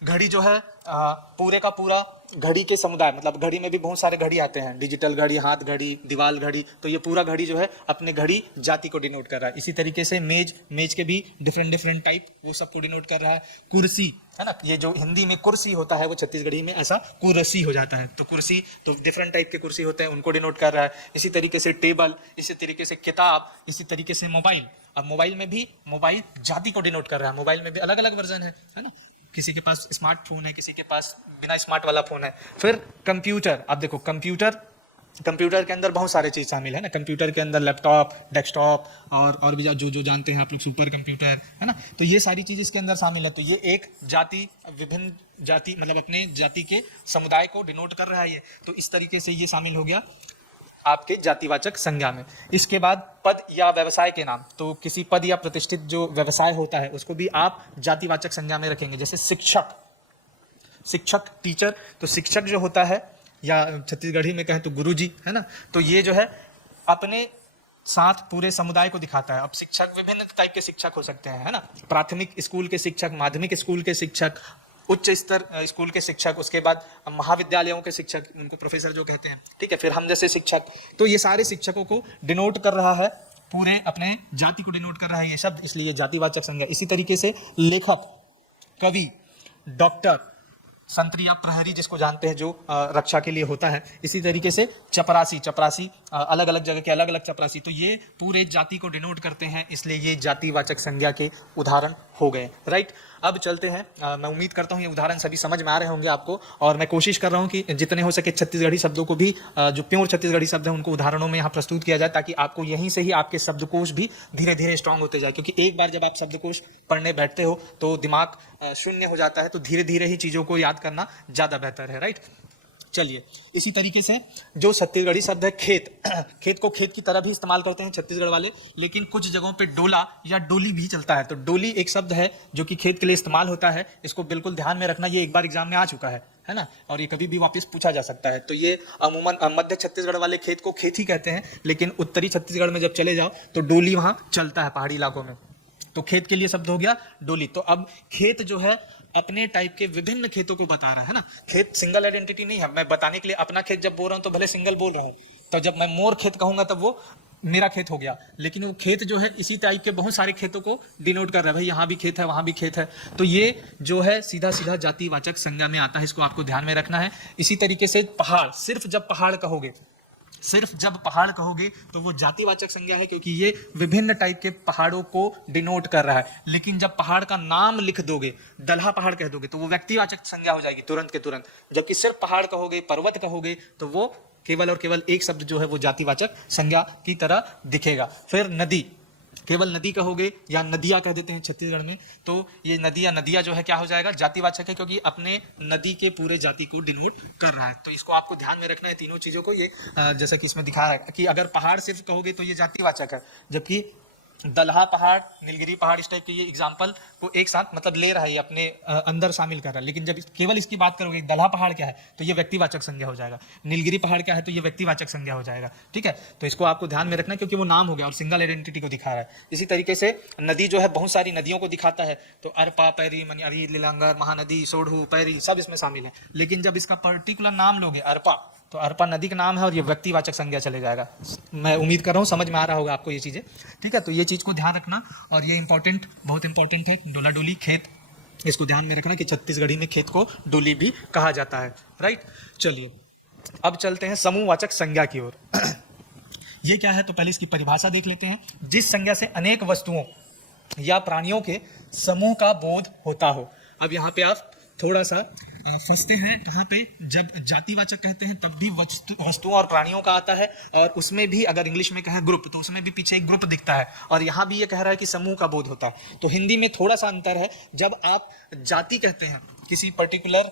घड़ी जो है पूरे का पूरा घड़ी के समुदाय, मतलब घड़ी में भी बहुत सारे घड़ी आते हैं, डिजिटल घड़ी, हाथ घड़ी, दीवाल घड़ी, तो ये पूरा घड़ी जो है अपने घड़ी जाति को डिनोट कर रहा है। इसी तरीके से मेज के भी डिफरेंट टाइप, वो सबको डिनोट कर रहा है। कुर्सी है ना, ये जो हिंदी में कुर्सी होता है वो छत्तीसगढ़ी में ऐसा कुर्सी हो जाता है। तो कुर्सी, तो डिफरेंट टाइप के कुर्सी होते हैं, उनको डिनोट कर रहा है। इसी तरीके से टेबल, इसी तरीके से किताब, इसी तरीके से मोबाइल। अब मोबाइल में भी मोबाइल जाति को डिनोट कर रहा है। मोबाइल में भी अलग अलग वर्जन है ना, किसी के पास स्मार्टफोन है, किसी के पास बिना स्मार्ट वाला फोन है। फिर कंप्यूटर, अब देखो कंप्यूटर के अंदर बहुत सारे चीज़ शामिल है ना। कंप्यूटर के अंदर लैपटॉप, डेस्कटॉप और भी जो जानते हैं आप लोग, सुपर कंप्यूटर है ना। तो ये सारी चीज़ इसके अंदर शामिल है। तो ये एक जाति, विभिन्न जाति, मतलब अपने जाति के समुदाय को डिनोट कर रहा है ये। तो इस तरीके से ये शामिल हो गया आपके जातिवाचक संज्ञा में। इसके बाद पद या व्यवसाय के नाम, तो किसी पद या प्रतिष्ठित जो व्यवसाय होता है उसको भी आप जातिवाचक संज्ञा में रखेंगे। जैसे शिक्षक टीचर, तो शिक्षक जो होता है, या छत्तीसगढ़ी में कहें तो गुरुजी है ना, तो ये जो है अपने साथ पूरे समुदाय को दिखाता है। अब शिक्षक विभिन्न टाइप के शिक्षक हो सकते हैं है ना, प्राथमिक स्कूल के शिक्षक, माध्यमिक स्कूल के शिक्षक, उच्च स्तर स्कूल के शिक्षक, उसके बाद महाविद्यालयों के शिक्षक, उनको प्रोफेसर जो कहते हैं, ठीक है। फिर हम जैसे शिक्षक, तो ये सारे शिक्षकों को डिनोट कर रहा है, पूरे अपने जाति को डिनोट कर रहा है ये शब्द, इसलिए जातिवाचक संज्ञा। इसी तरीके से लेखक, कवि, डॉक्टर, संतरी या प्रहरी जिसको जानते हैं, जो रक्षा के लिए होता है। इसी तरीके से चपरासी अलग अलग जगह के अलग अलग चपरासी, तो ये पूरे जाति को डिनोट करते हैं, इसलिए ये जातिवाचक संज्ञा के उदाहरण हो गए। राइट, अब चलते हैं। मैं उम्मीद करता हूँ ये उदाहरण सभी समझ में आ रहे होंगे आपको, और मैं कोशिश कर रहा हूँ कि जितने हो सके छत्तीसगढ़ी शब्दों को भी, जो प्योर छत्तीसगढ़ी शब्द हैं उनको उदाहरणों में यहाँ प्रस्तुत किया जाए, ताकि आपको यहीं से ही आपके शब्दकोश भी धीरे धीरे स्ट्रांग होते जाए। क्योंकि एक बार जब आप शब्दकोश पढ़ने बैठते हो तो दिमाग शून्य हो जाता है, तो धीरे धीरे ही चीज़ों को याद करना ज़्यादा बेहतर है। राइट, चलिए, इसी तरीके से जो छत्तीसगढ़ी शब्द है खेत को खेत की तरह भी इस्तेमाल करते हैं छत्तीसगढ़ वाले, लेकिन कुछ जगहों पे डोला या डोली भी चलता है। तो डोली एक शब्द है जो कि खेत के लिए इस्तेमाल होता है, इसको बिल्कुल ध्यान में रखना, ये एक बार एग्जाम में आ चुका है ना, और ये कभी भी वापस पूछा जा सकता है। तो ये अमूमन मध्य छत्तीसगढ़ वाले खेत को खेत ही कहते हैं, लेकिन उत्तरी छत्तीसगढ़ में जब चले जाओ तो डोली वहाँ चलता है पहाड़ी इलाकों में। तो खेत के लिए शब्द हो गया डोली। तो अब खेत जो है अपने टाइप के विभिन्न खेतों को बता रहा है ना। खेत सिंगल आइडेंटिटी नहीं है। मैं बताने के लिए अपना खेत जब बोल रहा हूँ तो भले सिंगल बोल रहा हूँ, तो जब मैं मोर खेत कहूंगा तब वो मेरा खेत हो गया, लेकिन वो खेत जो है इसी टाइप के बहुत सारे खेतों को डिनोट कर रहा है। भाई यहाँ भी खेत है, वहाँ भी खेत है, तो ये जो है सीधा सीधा जातिवाचक संज्ञा में आता है, इसको आपको ध्यान में रखना है। इसी तरीके से पहाड़, सिर्फ जब पहाड़ कहोगे तो वो जातिवाचक संज्ञा है, क्योंकि ये विभिन्न टाइप के पहाड़ों को डिनोट कर रहा है। लेकिन जब पहाड़ का नाम लिख दोगे, दलहा पहाड़ कह दोगे, तो वो व्यक्तिवाचक संज्ञा हो जाएगी तुरंत के तुरंत। जबकि सिर्फ पहाड़ कहोगे, पर्वत कहोगे, तो वो केवल और केवल एक शब्द जो है वो जातिवाचक संज्ञा की तरह दिखेगा। फिर नदी, केवल नदी कहोगे या नदिया कह देते हैं छत्तीसगढ़ में, तो ये नदी या नदिया जो है क्या हो जाएगा, जातिवाचक है, क्योंकि अपने नदी के पूरे जाति को डिनोट कर रहा है। तो इसको आपको ध्यान में रखना है तीनों चीज़ों को। ये जैसा कि इसमें दिखा है कि अगर पहाड़ सिर्फ कहोगे तो ये जातिवाचक है, जबकि दलहा पहाड़, नीलगिरी पहाड़, इस टाइप के ये एग्जाम्पल को एक साथ मतलब ले रहा है, ये अपने अंदर शामिल कर रहा है। लेकिन जब केवल इसकी बात करोगे दलहा पहाड़ क्या है तो ये व्यक्तिवाचक संज्ञा हो जाएगा, नीलगिरी पहाड़ क्या है तो ये व्यक्तिवाचक संज्ञा हो जाएगा। ठीक है, तो इसको आपको ध्यान में रखना है, क्योंकि वो नाम हो गया और सिंगल आइडेंटिटी को दिखा रहा है। इसी तरीके से नदी जो है बहुत सारी नदियों को दिखाता है, तो अरपा, पैरी, मनियारी, लीलांगर, महानदी, सोढ़ू, पैरी सब इसमें शामिल है। लेकिन जब इसका पर्टिकुलर नाम लोगे अरपा, तो अरपा नदी का नाम है और ये व्यक्तिवाचक संज्ञा चले जाएगा। मैं उम्मीद कर रहा हूँ समझ में आ रहा होगा आपको ये चीज़ें। ठीक है, तो ये चीज़ को ध्यान रखना, और ये इंपॉर्टेंट, बहुत इंपॉर्टेंट है। डोला डोली खेत, इसको ध्यान में रखना कि छत्तीसगढ़ी में खेत को डोली भी कहा जाता है। राइट, चलिए अब चलते हैं समूहवाचक संज्ञा की ओर। ये क्या है तो पहले इसकी परिभाषा देख लेते हैं। जिस संज्ञा से अनेक वस्तुओं या प्राणियों के समूह का बोध होता हो। अब यहाँ पे आप थोड़ा सा फंसते हैं, कहाँ पे, जब जातिवाचक कहते हैं तब भी वस्तुओं और प्राणियों का आता है, और उसमें भी अगर इंग्लिश में कहें ग्रुप, तो उसमें भी पीछे एक ग्रुप दिखता है, और यहाँ भी ये कह रहा है कि समूह का बोध होता है। तो हिंदी में थोड़ा सा अंतर है। जब आप जाति कहते हैं, किसी पर्टिकुलर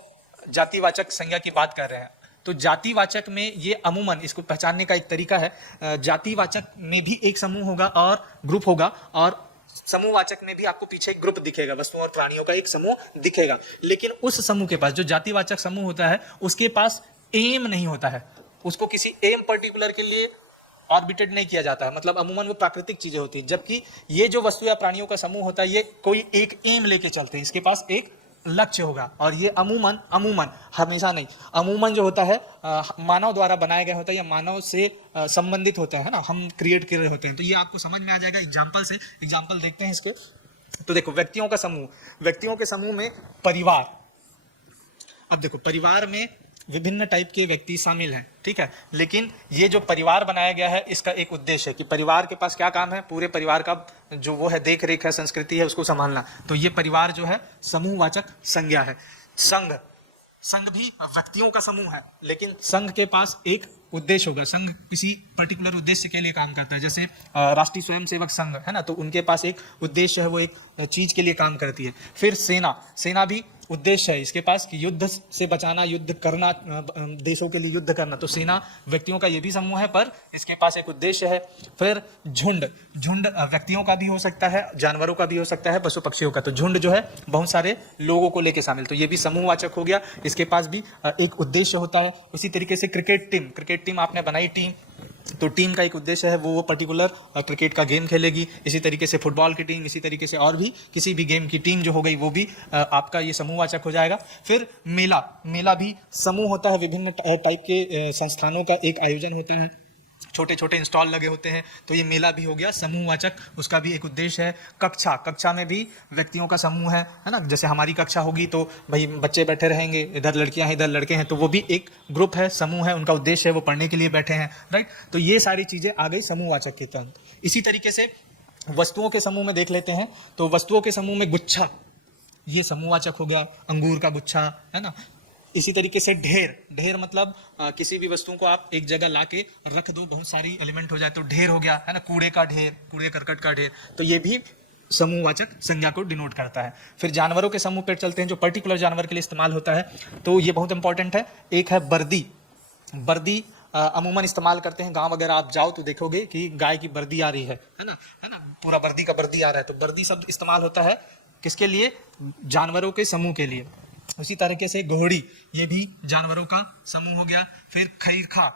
जातिवाचक संज्ञा की बात कर रहे हैं, तो जातिवाचक में ये अमूमन, इसको पहचानने का एक तरीका है, जातिवाचक में भी एक समूह होगा और ग्रुप होगा, और समूहवाचक में भी आपको पीछे एक ग्रुप दिखेगा, वस्तुओं और प्राणियों का एक समूह दिखेगा। लेकिन उस समूह के पास, जो जातिवाचक समूह होता है, उसके पास एम नहीं होता है, उसको किसी एम पर्टिकुलर के लिए ऑर्बिटेड नहीं किया जाता है। मतलब अमूमन वो प्राकृतिक चीजें होती हैं, जबकि ये जो वस्तु या प्राणियों का समूह होता है, ये कोई एक एम लेके चलते हैं, इसके पास एक लक्ष्य होगा। और ये अमूमन अमूमन हमेशा नहीं, अमूमन जो होता है मानव द्वारा बनाया गया होता है या मानव से संबंधित होता है ना, हम क्रिएट कर रहे होते हैं। तो ये आपको समझ में आ जाएगा एग्जाम्पल से। एग्जाम्पल देखते हैं इसके। तो देखो, व्यक्तियों का समूह, व्यक्तियों के समूह में परिवार। अब देखो, परिवार में विभिन्न टाइप के व्यक्ति शामिल हैं, ठीक है, लेकिन ये जो परिवार बनाया गया है इसका एक उद्देश्य है कि परिवार के पास क्या काम है, पूरे परिवार का जो वो है देख रेख है, संस्कृति है, उसको संभालना। तो ये परिवार जो है समूहवाचक संज्ञा है। संघ, संघ भी व्यक्तियों का समूह है, लेकिन संघ के पास एक उद्देश्य होगा। संघ किसी पर्टिकुलर उद्देश्य के लिए काम करता है। जैसे राष्ट्रीय स्वयंसेवक संघ है ना, तो उनके पास एक उद्देश्य है, वो एक चीज के लिए काम करती है। फिर सेना, सेना भी उद्देश्य है इसके पास कि युद्ध से बचाना, युद्ध करना, देशों के लिए युद्ध करना। तो सेना व्यक्तियों का ये भी समूह है, पर इसके पास एक उद्देश्य है। फिर झुंड, झुंड व्यक्तियों का भी हो सकता है, जानवरों का भी हो सकता है, पशु पक्षियों का। तो झुंड जो है बहुत सारे लोगों को लेकर शामिल, तो ये भी समूहवाचक हो गया, इसके पास भी एक उद्देश्य होता है। उसी तरीके से क्रिकेट टीम, क्रिकेट टीम आपने बनाई टीम, तो टीम का एक उद्देश्य है, वो पर्टिकुलर क्रिकेट का गेम खेलेगी। इसी तरीके से फुटबॉल की टीम, इसी तरीके से और भी किसी भी गेम की टीम जो हो गई, वो भी आपका ये समूहवाचक हो जाएगा। फिर मेला, मेला भी समूह होता है, विभिन्न टाइप के संस्थानों का एक आयोजन होता है, छोटे छोटे इंस्टॉल लगे होते हैं, तो ये मेला भी हो गया समूहवाचक, उसका भी एक उद्देश्य है। कक्षा, कक्षा में भी व्यक्तियों का समूह है ना, जैसे हमारी कक्षा होगी तो भाई बच्चे बैठे रहेंगे, इधर लड़कियां हैं इधर लड़के हैं, तो वो भी एक ग्रुप है, समूह है, उनका उद्देश्य है वो पढ़ने के लिए बैठे हैं, राइट। तो ये सारी चीजें आ गई समूहवाचक के तहत। इसी तरीके से वस्तुओं के समूह में देख लेते हैं, तो वस्तुओं के समूह में गुच्छा, ये समूहवाचक हो गया, अंगूर का गुच्छा है ना। इसी तरीके से ढेर, ढेर मतलब किसी भी वस्तुओं को आप एक जगह लाके रख दो, बहुत सारी एलिमेंट हो जाए तो ढेर हो गया, है ना। कूड़े का ढेर, कूड़े करकट का ढेर, तो ये भी समूहवाचक संज्ञा को डिनोट करता है। फिर जानवरों के समूह पर चलते हैं, जो पर्टिकुलर जानवर के लिए इस्तेमाल होता है, तो ये बहुत इंपॉर्टेंट है। एक है बर्दी, बर्दी अमूमन इस्तेमाल करते हैं, गांव वगैरह आप जाओ तो देखोगे कि गाय की बर्दी आ रही है ना, है ना, पूरा बर्दी का बर्दी आ रहा है, तो बर्दी शब्द इस्तेमाल होता है किसके लिए, जानवरों के समूह के लिए। उसी तरीके से घोड़ी, ये भी जानवरों का समूह हो गया। फिर खैरखा,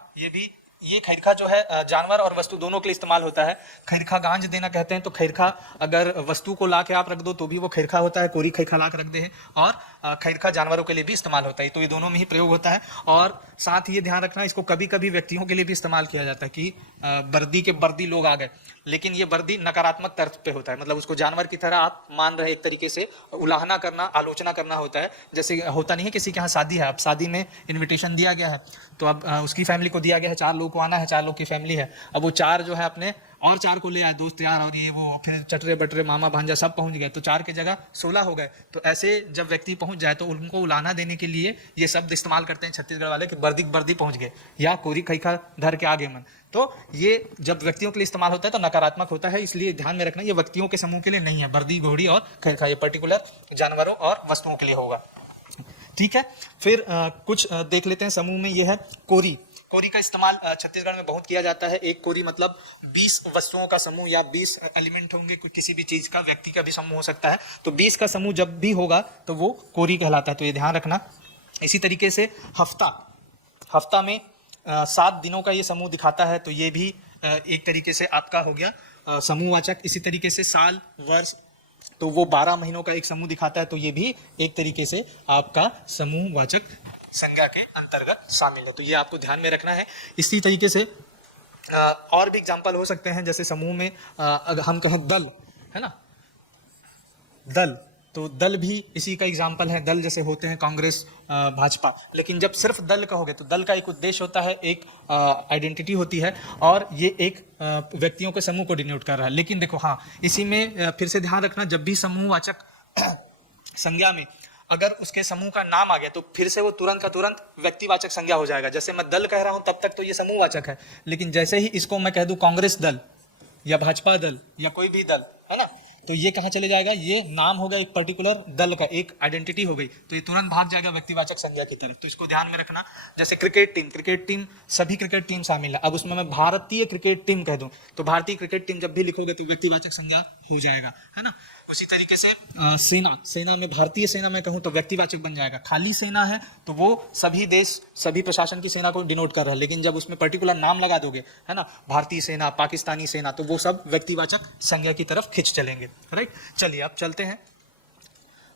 ये खैरखा जो है जानवर और वस्तु दोनों के लिए इस्तेमाल होता है। खैरखा गांज देना कहते हैं, तो खैरखा अगर वस्तु को ला के आप रख दो तो भी वो खैरखा होता है, कोरी खैरखा ला के रख दे है। और खैरखा जानवरों के लिए भी इस्तेमाल होता है, तो ये दोनों में ही प्रयोग होता है। और साथ ही ये ध्यान रखना, इसको कभी कभी व्यक्तियों के लिए भी इस्तेमाल किया जाता है कि बर्दी के बर्दी लोग आ गए, लेकिन ये बर्दी नकारात्मक तर्ज पे होता है, मतलब उसको जानवर की तरह आप मान रहे, एक तरीके से उलाहना करना, आलोचना करना होता है। जैसे होता नहीं है किसी के यहाँ शादी है, अब शादी में इन्विटेशन दिया गया है, तो अब उसकी फैमिली को दिया गया है, 4 लोग को आना है, 4 लोग की फैमिली है, अब वो 4 जो है अपने और 4 को ले आए, दोस्त यार और ये वो, फिर चटरे बटरे मामा भांजा सब पहुंच गए, तो 4 की जगह 16 हो गए। तो ऐसे जब व्यक्ति पहुंच जाए तो उनको उलाहना देने के लिए ये शब्द इस्तेमाल करते हैं छत्तीसगढ़ वाले कि बर्दी बर्दी पहुंच गए, या कोरी खैखा धर के आगे मन। तो ये जब व्यक्तियों के लिए इस्तेमाल होता है तो नकारात्मक होता है, इसलिए ध्यान में रखना, ये व्यक्तियों के समूह के लिए नहीं है। बर्दी, घोड़ी और खैरखा ये पर्टिकुलर जानवरों और वस्तुओं के लिए होगा, ठीक है। फिर कुछ देख लेते हैं समूह में, ये है कोरी। कोरी का इस्तेमाल छत्तीसगढ़ में बहुत किया जाता है। एक कोरी मतलब 20 वस्तुओं का समूह या 20 एलिमेंट होंगे, किसी भी चीज का, व्यक्ति का भी समूह हो सकता है, तो 20 का समूह जब भी होगा तो वो कोरी कहलाता है, तो ये ध्यान रखना। इसी तरीके से हफ्ता, हफ्ता में 7 दिनों का ये समूह दिखाता है, तो ये भी एक तरीके से आपका हो गया समूहवाचक। इसी तरीके से साल, वर्ष, तो वो 12 महीनों का एक समूह दिखाता है, तो ये भी एक तरीके से आपका समूहवाचक संज्ञा के अंतर्गत शामिल है, तो ये आपको ध्यान में रखना है। इसी तरीके से और भी एग्जाम्पल हो सकते हैं, जैसे समूह में अगर हम कहें दल, है ना, दल, तो दल भी इसी का एग्जाम्पल है। दल जैसे होते हैं कांग्रेस, भाजपा, लेकिन जब सिर्फ दल कहोगे तो दल का एक उद्देश्य होता है, एक आइडेंटिटी होती है, और ये एक व्यक्तियों के समूह को डिनोट कर रहा है। लेकिन देखो हाँ, इसी में फिर से ध्यान रखना, जब भी समूहवाचक संज्ञा में अगर उसके समूह का नाम आ गया तो फिर से वो तुरंत का तुरंत व्यक्तिवाचक संज्ञा हो जाएगा। जैसे मैं दल कह रहा हूं तब तक तो ये समूहवाचक है, लेकिन जैसे ही इसको मैं कह दूं कांग्रेस दल या भाजपा दल या कोई भी दल, है ना, तो ये कहाँ चले जाएगा, ये नाम होगा एक पर्टिकुलर दल का, एक आइडेंटिटी हो गई, तो ये तुरंत भाग जाएगा व्यक्तिवाचक संज्ञा की तरफ, तो इसको ध्यान में रखना। जैसे क्रिकेट टीम, क्रिकेट टीम सभी क्रिकेट टीम शामिल है, अब उसमें मैं भारतीय क्रिकेट टीम कह दूं तो भारतीय क्रिकेट टीम जब भी लिखोगे तो व्यक्तिवाचक संज्ञा हो जाएगा, है ना। उसी तरीके से सेना, सेना में भारतीय सेना में कहूं तो व्यक्तिवाचक बन जाएगा। खाली सेना है तो वो सभी देश, सभी प्रशासन की सेना को डिनोट कर रहा है, लेकिन जब उसमें पर्टिकुलर नाम लगा दोगे, है ना, भारतीय सेना, पाकिस्तानी सेना, तो वो सब व्यक्तिवाचक संज्ञा की तरफ खिंच चलेंगे, राइट। चलिए अब चलते हैं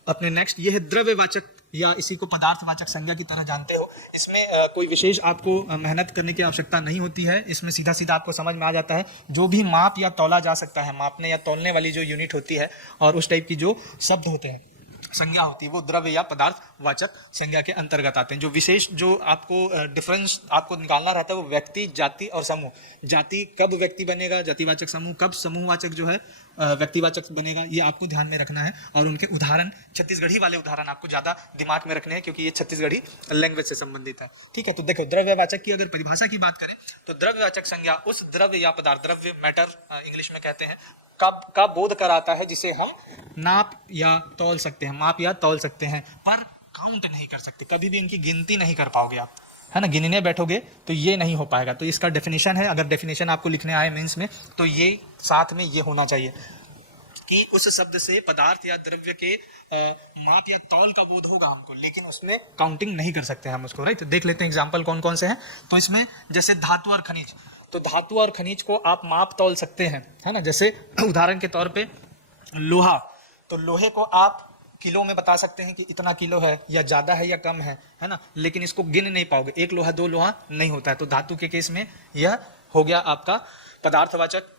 अपने नेक्स्ट ये है द्रव्यवाचक या इसी को पदार्थवाचक संज्ञा की तरह जानते हो। इसमें कोई विशेष आपको मेहनत करने की आवश्यकता नहीं होती है। इसमें सीधा सीधा आपको समझ में आ जाता है जो भी माप या तौला जा सकता है, मापने या तौलने वाली जो यूनिट होती है और उस टाइप की जो शब्द होते हैं, संज्ञा होती है, वो द्रव्य या पदार्थवाचक संज्ञा के अंतर्गत आते हैं। जो विशेष जो आपको डिफरेंस आपको निकालना रहता है वो व्यक्ति, जाति और समूह। जाति कब व्यक्ति बनेगा जातिवाचक, समूह कब समूहवाचक जो है व्यक्तिवाचक बनेगा, ये आपको ध्यान में रखना है। और उनके उदाहरण, छत्तीसगढ़ी वाले उदाहरण आपको ज़्यादा दिमाग में रखने हैं क्योंकि ये छत्तीसगढ़ी लैंग्वेज से संबंधित है। ठीक है, तो देखो द्रव्यवाचक की अगर परिभाषा की बात करें तो द्रव्यवाचक संज्ञा उस द्रव्य या पदार्थ, द्रव्य मैटर इंग्लिश में कहते हैं, कब का बोध कराता है जिसे हम नाप या तौल सकते हैं, माप या तौल सकते हैं, पर काउंट नहीं कर सकते। कभी भी इनकी गिनती नहीं कर पाओगे आप, है ना, गिनने बैठोगे तो ये नहीं हो पाएगा। तो इसका डेफिनेशन है, अगर डेफिनेशन आपको लिखने आए मेंस में तो ये साथ में ये होना चाहिए कि उस शब्द से पदार्थ या द्रव्य के माप या तौल का बोध होगा हमको, लेकिन उसमें काउंटिंग नहीं कर सकते हम उसको। राइट, देख लेते हैं एग्जाम्पल कौन कौन से हैं। तो इसमें जैसे धातु और खनिज, तो धातु और खनिज को आप माप तौल सकते हैं, है ना। जैसे उदाहरण के तौर पे लोहा, तो लोहे को आप किलो में बता सकते हैं कि इतना किलो है या ज़्यादा है या कम है ना, लेकिन इसको गिन नहीं पाओगे। एक लोहा दो लोहा नहीं होता है। तो धातु के केस में यह हो गया आपका पदार्थवाचक।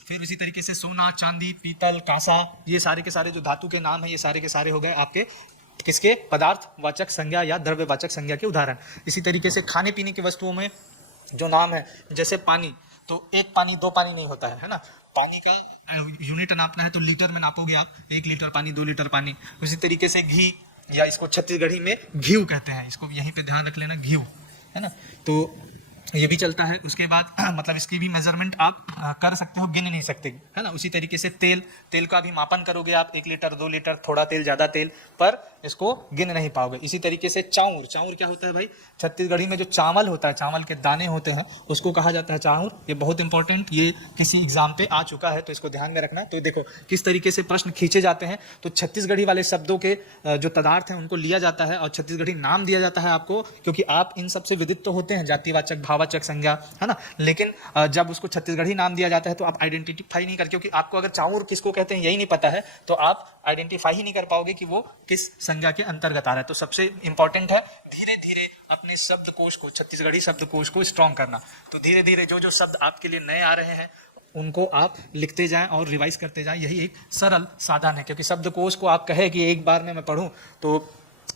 फिर इसी तरीके से सोना, चांदी, पीतल, कांसा, ये सारे के सारे जो धातु के नाम है ये सारे के सारे हो गए आपके किसके, पदार्थवाचक संज्ञा या द्रव्यवाचक संज्ञा के उदाहरण। इसी तरीके से खाने पीने की वस्तुओं में जो नाम है, जैसे पानी, तो एक पानी दो पानी नहीं होता है ना। पानी का यूनिट नापना है तो लीटर में नापोगे आप, 1 लीटर पानी, 2 लीटर पानी। उसी तरीके से घी, या इसको छत्तीसगढ़ी में घीव कहते हैं, इसको यहीं पे ध्यान रख लेना, घीव, है ना। तो ये भी चलता है। उसके बाद मतलब इसकी भी मेजरमेंट आप कर सकते हो, गिन नहीं सकते, है ना। उसी तरीके से तेल, तेल का भी मापन करोगे आप, 1 लीटर 2 लीटर, थोड़ा तेल ज़्यादा तेल, पर इसको गिन नहीं पाओगे। इसी तरीके से चाउर, चाउर क्या होता है भाई, छत्तीसगढ़ी में जो चावल होता है, चावल के दाने होते हैं उसको कहा जाता है चाउर। ये बहुत इंपॉर्टेंट, ये किसी एग्जाम पे आ चुका है तो इसको ध्यान में रखना। तो देखो किस तरीके से प्रश्न खींचे जाते हैं। तो छत्तीसगढ़ी वाले शब्दों के जो पदार्थ हैं उनको लिया जाता है और छत्तीसगढ़ी नाम दिया जाता है आपको, क्योंकि आप इन सबसे विदित तो होते हैं, जातिवाचक, भाववाचक संज्ञा, है ना। लेकिन जब उसको छत्तीसगढ़ी नाम दिया जाता है तो आप आइडेंटिफाई नहीं कर, क्योंकि आपको अगर चाउर किसको कहते हैं यही नहीं पता है तो आप आइडेंटिफाई ही नहीं कर पाओगे कि वो किस संज्ञा के अंतर्गत आ रहा है। तो सबसे इंपॉर्टेंट है धीरे धीरे अपने शब्दकोश को, छत्तीसगढ़ी शब्दकोश को स्ट्रॉन्ग करना। तो धीरे धीरे जो जो शब्द आपके लिए नए आ रहे हैं उनको आप लिखते जाएं और रिवाइज करते जाएं, यही एक सरल साधन है। क्योंकि शब्दकोश को आप कहे कि एक बार में मैं पढ़ूं तो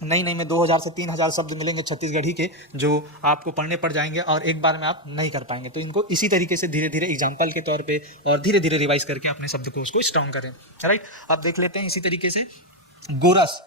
नहीं में 2000 से 3000 शब्द मिलेंगे छत्तीसगढ़ी के जो आपको पढ़ने पड़ जाएंगे और एक बार में आप नहीं कर पाएंगे। तो इनको इसी तरीके से धीरे धीरे एग्जाम्पल के तौर पे और धीरे धीरे रिवाइज करके अपने शब्दकोश को स्ट्रॉन्ग करें। राइट, अब देख लेते हैं इसी तरीके से गोरस,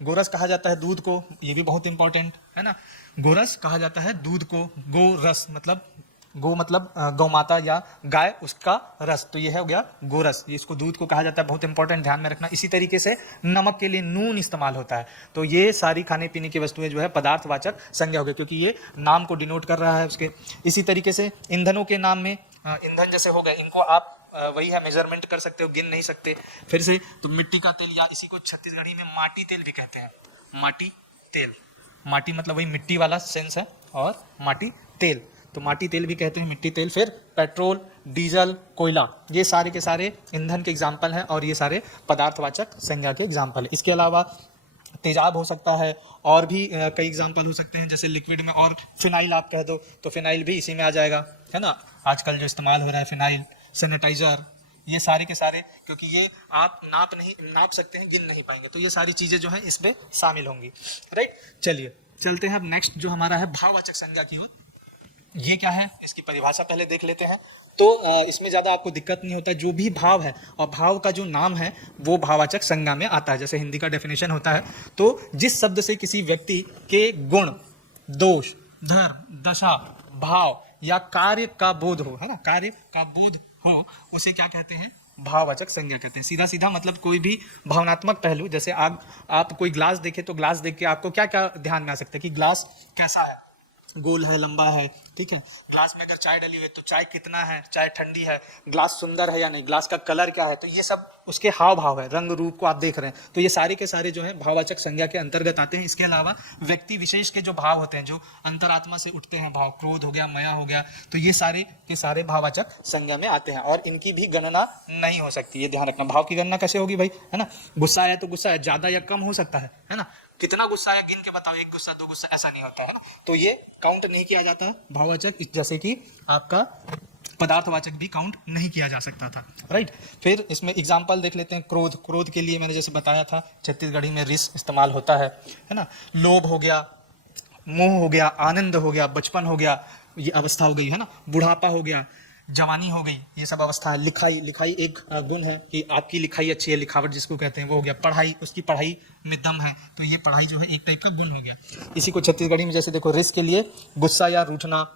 गोरस कहा जाता है दूध को, ये भी बहुत इंपॉर्टेंट है ना। गोरस कहा जाता है दूध को, गोरस मतलब गो मतलब गौ माता या गाय, उसका रस, तो ये है हो गया गोरस, ये इसको दूध को कहा जाता है, बहुत इंपॉर्टेंट, ध्यान में रखना। इसी तरीके से नमक के लिए नून इस्तेमाल होता है। तो ये सारी खाने पीने की वस्तुएं जो है पदार्थवाचक संज्ञा हो गई, क्योंकि ये नाम को डिनोट कर रहा है उसके। इसी तरीके से ईंधनों के नाम में ईंधन जैसे हो गए, इनको आप वही है मेजरमेंट कर सकते हो, गिन नहीं सकते। फिर से तो मिट्टी का तेल, या इसी को छत्तीसगढ़ी में माटी तेल भी कहते हैं, माटी तेल, माटी मतलब वही मिट्टी वाला सेंस है, और माटी तेल, तो माटी तेल भी कहते हैं, मिट्टी तेल। फिर पेट्रोल, डीजल, कोयला, ये सारे के सारे ईंधन के एग्जाम्पल हैं और ये सारे पदार्थवाचक संज्ञा के एग्जाम्पल है। इसके अलावा तेजाब हो सकता है, और भी कई एग्जाम्पल हो सकते हैं, जैसे लिक्विड में, और फिनाइल आप कह दो तो फिनाइल भी इसी में आ जाएगा, है ना। आजकल जो इस्तेमाल हो रहा है फिनाइल, सैनिटाइजर, ये सारे के सारे, क्योंकि ये आप नाप सकते हैं, गिन नहीं पाएंगे, तो ये सारी चीज़ें जो हैं इसमें शामिल होंगी। राइट, चलिए चलते हैं अब नेक्स्ट जो हमारा है भाववाचक संज्ञा की ओर। ये क्या है, इसकी परिभाषा पहले देख लेते हैं। तो इसमें ज़्यादा आपको दिक्कत नहीं होता है, जो भी भाव है और भाव का जो नाम है वो भाववाचक संज्ञा में आता है। जैसे हिंदी का डेफिनेशन होता है, तो जिस शब्द से किसी व्यक्ति के गुण, दोष, धर्म, दशा, भाव या कार्य का बोध हो, है ना, कार्य का बोध हो, उसे क्या कहते हैं, भाववाचक संज्ञा कहते हैं। सीधा सीधा मतलब कोई भी भावनात्मक पहलू, जैसे आप कोई ग्लास देखे तो ग्लास देख के आपको क्या क्या ध्यान में आ सकता है कि ग्लास कैसा है, गोल है, लंबा है, ठीक है। ग्लास में अगर चाय डली हुई है तो चाय कितना है, चाय ठंडी है, ग्लास सुंदर है या नहीं, ग्लास का कलर क्या है, तो ये सब उसके हाव भाव है, रंग रूप को आप देख रहे हैं। तो ये सारे के सारे जो है भाववाचक संज्ञा के अंतर्गत आते हैं। इसके अलावा व्यक्ति विशेष के जो भाव होते हैं, जो अंतरात्मा से उठते हैं भाव, क्रोध हो गया, माया हो गया, तो ये सारे के सारे भाववाचक संज्ञा में आते हैं और इनकी भी गणना नहीं हो सकती। ये ध्यान रखना। भाव की गणना कैसे होगी भाई, है ना। गुस्सा आया तो गुस्सा है, ज्यादा या कम हो सकता है ना। कितना गुस्सा है गिन के बताओ, 1 गुस्सा 2 गुस्सा, ऐसा नहीं होता है ना। तो ये काउंट नहीं किया जाता भाववाचक, जैसे कि आपका पदार्थवाचक भी काउंट नहीं किया जा सकता था, राइट। फिर इसमें एग्जाम्पल देख लेते हैं। क्रोध, क्रोध के लिए मैंने जैसे बताया था छत्तीसगढ़ी में रिस इस्तेमाल होता है ना। लोभ हो गया, मोह हो गया, आनंद हो गया, बचपन हो गया, ये अवस्था हो गई है ना। बुढ़ापा हो गया, जवानी हो गई, ये सब अवस्था है। लिखाई, लिखाई एक गुण है कि आपकी लिखाई अच्छी है, लिखावट जिसको कहते हैं वो हो गया। पढ़ाई, उसकी पढ़ाई में दम है, तो ये पढ़ाई जो है एक टाइप का गुण हो गया। इसी को छत्तीसगढ़ी में जैसे देखो, रिस के लिए गुस्सा या रूठना,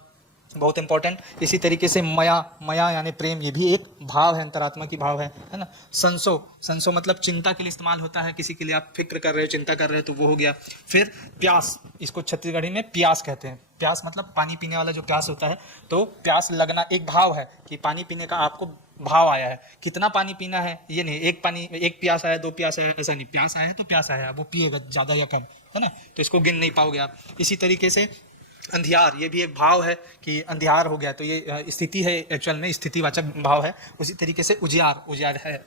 बहुत इंपॉर्टेंट। इसी तरीके से मया, मया यानी प्रेम, ये भी एक भाव है, अंतरात्मा की भाव है ना। संसो, संसो मतलब चिंता के लिए इस्तेमाल होता है, किसी के लिए आप फिक्र कर रहे हो, चिंता कर रहे हो, तो वो हो गया। फिर प्यास, इसको छत्तीसगढ़ी में प्यास कहते हैं। प्यास मतलब पानी पीने वाला जो प्यास होता है, तो प्यास लगना एक भाव है कि पानी पीने का आपको भाव आया है। कितना पानी पीना है ये नहीं, एक प्यास आया, 2 प्यास आया, ऐसा नहीं। प्यास आया है तो प्यास आया, वो पिएगा ज़्यादा या कम, है ना, तो इसको गिन नहीं पाओगे आप। इसी तरीके से अंधियार, ये भी एक भाव है कि अंधियार हो गया, तो ये स्थिति है, एक्चुअल में स्थितिवाचक भाव है। उसी तरीके से उजियार, उजियार है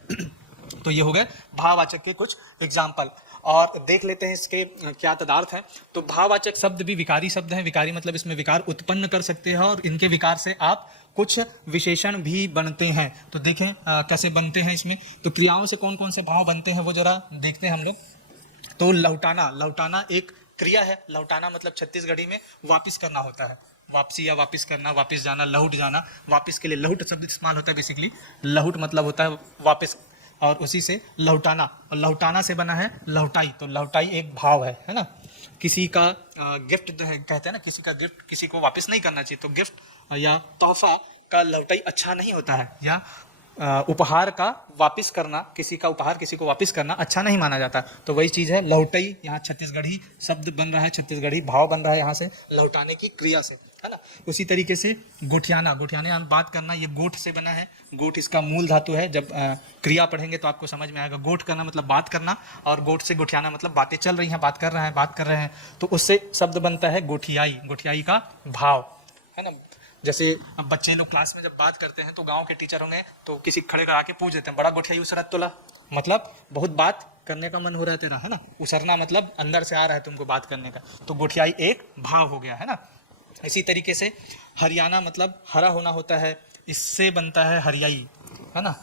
तो ये हो गए भाववाचक के कुछ एग्जाम्पल। और देख लेते हैं इसके क्या तदार्थ है। तो भाववाचक शब्द भी विकारी शब्द हैं। विकारी मतलब इसमें विकार उत्पन्न कर सकते हैं और इनके विकार से आप कुछ विशेषण भी बनते हैं। तो देखें कैसे बनते हैं इसमें। तो क्रियाओं से कौन कौन से भाव बनते हैं वो जरा देखते हैं हम लोग। तो लौटाना, लौटाना एक क्रिया है। लौटाना मतलब छत्तीसगढ़ी में वापिस करना होता है। वापसी या वापिस करना, वापिस जाना, लहुट जाना। वापिस के लिए लहुट शब्द इस्तेमाल होता है। बेसिकली लहुट मतलब होता है वापिस, और उसी से लौटाना, और लौटाना से बना है लौटाई। तो लौटाई एक भाव है ना। किसी का गिफ्ट कहते हैं ना, किसी का गिफ्ट किसी को वापस नहीं करना चाहिए। तो गिफ्ट या तोहफा का लौटाई अच्छा नहीं होता है, या उपहार का वापिस करना, किसी का उपहार किसी को वापिस करना अच्छा नहीं माना जाता। तो वही चीज़ है लौटई। यहाँ छत्तीसगढ़ी शब्द बन रहा है, छत्तीसगढ़ी भाव बन रहा है यहाँ से लौटाने की क्रिया से, है ना। उसी तरीके से गोठियाना, गोठियाने हम बात करना, ये गोठ से बना है। गोठ इसका मूल धातु है। जब क्रिया पढ़ेंगे तो आपको समझ में आएगा। गोठ करना मतलब बात करना, और गोठ से गोठियाना मतलब बातें चल रही हैं, बात कर रहे हैं, तो उससे शब्द बनता है गोठियाई। गोठियाई का भाव, है ना। जैसे अब बच्चे लोग क्लास में जब बात करते हैं तो गांव के टीचर होंगे तो किसी खड़े करा के पूछ देते हैं, बड़ा गोठियाई उसरत तोला, मतलब बहुत बात करने का मन हो रहा है तेरा, है ना। उसरना मतलब अंदर से आ रहा है तुमको बात करने का, तो गोठियाई एक भाव हो गया, है ना। इसी तरीके से हरियाणा मतलब हरा होना होता है, इससे बनता है हरियाई, है ना।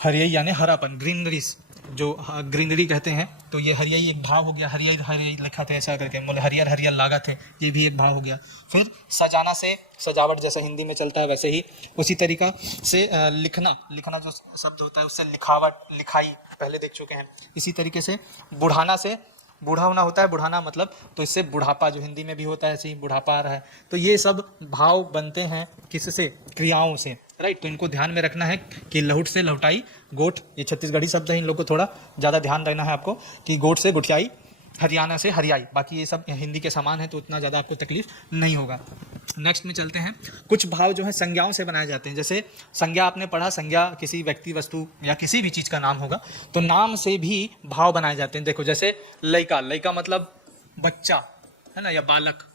हरियाई यानी हरापन, ग्रीनरीज, जो ग्रीनरी कहते हैं। तो ये हरियाई एक भाव हो गया। हरियाई, हरियाई लिखा था ऐसा करके, बोले हरियर हरियर लागत है, ये भी एक भाव हो गया। फिर सजाना से सजावट, जैसा हिंदी में चलता है वैसे ही। उसी तरीका से लिखना, लिखना जो शब्द होता है उससे लिखावट, लिखाई पहले देख चुके हैं। इसी तरीके से बुढ़ाना से बूढ़ा होना होता है, बुढ़ाना मतलब, तो इससे बुढ़ापा जो हिंदी में भी होता है, ऐसे ही बुढ़ापा आ रहा है। तो ये सब भाव बनते हैं किससे, क्रियाओं से, राइट। तो इनको ध्यान में रखना है कि लहुट से लौटाई, गोठ, ये छत्तीसगढ़ी शब्द है, इन लोग को थोड़ा ज़्यादा ध्यान देना है आपको कि गोठ से गुठियाई, हरियाणा से हरियाई। बाकी ये सब हिंदी के समान है तो उतना ज़्यादा आपको तकलीफ नहीं होगा। नेक्स्ट में चलते हैं। कुछ भाव जो है संज्ञाओं से बनाए जाते हैं। जैसे संज्ञा आपने पढ़ा, संज्ञा किसी व्यक्ति, वस्तु या किसी भी चीज़ का नाम होगा, तो नाम से भी भाव बनाए जाते हैं। देखो जैसे लइका, लइका मतलब बच्चा, है ना, या बालक।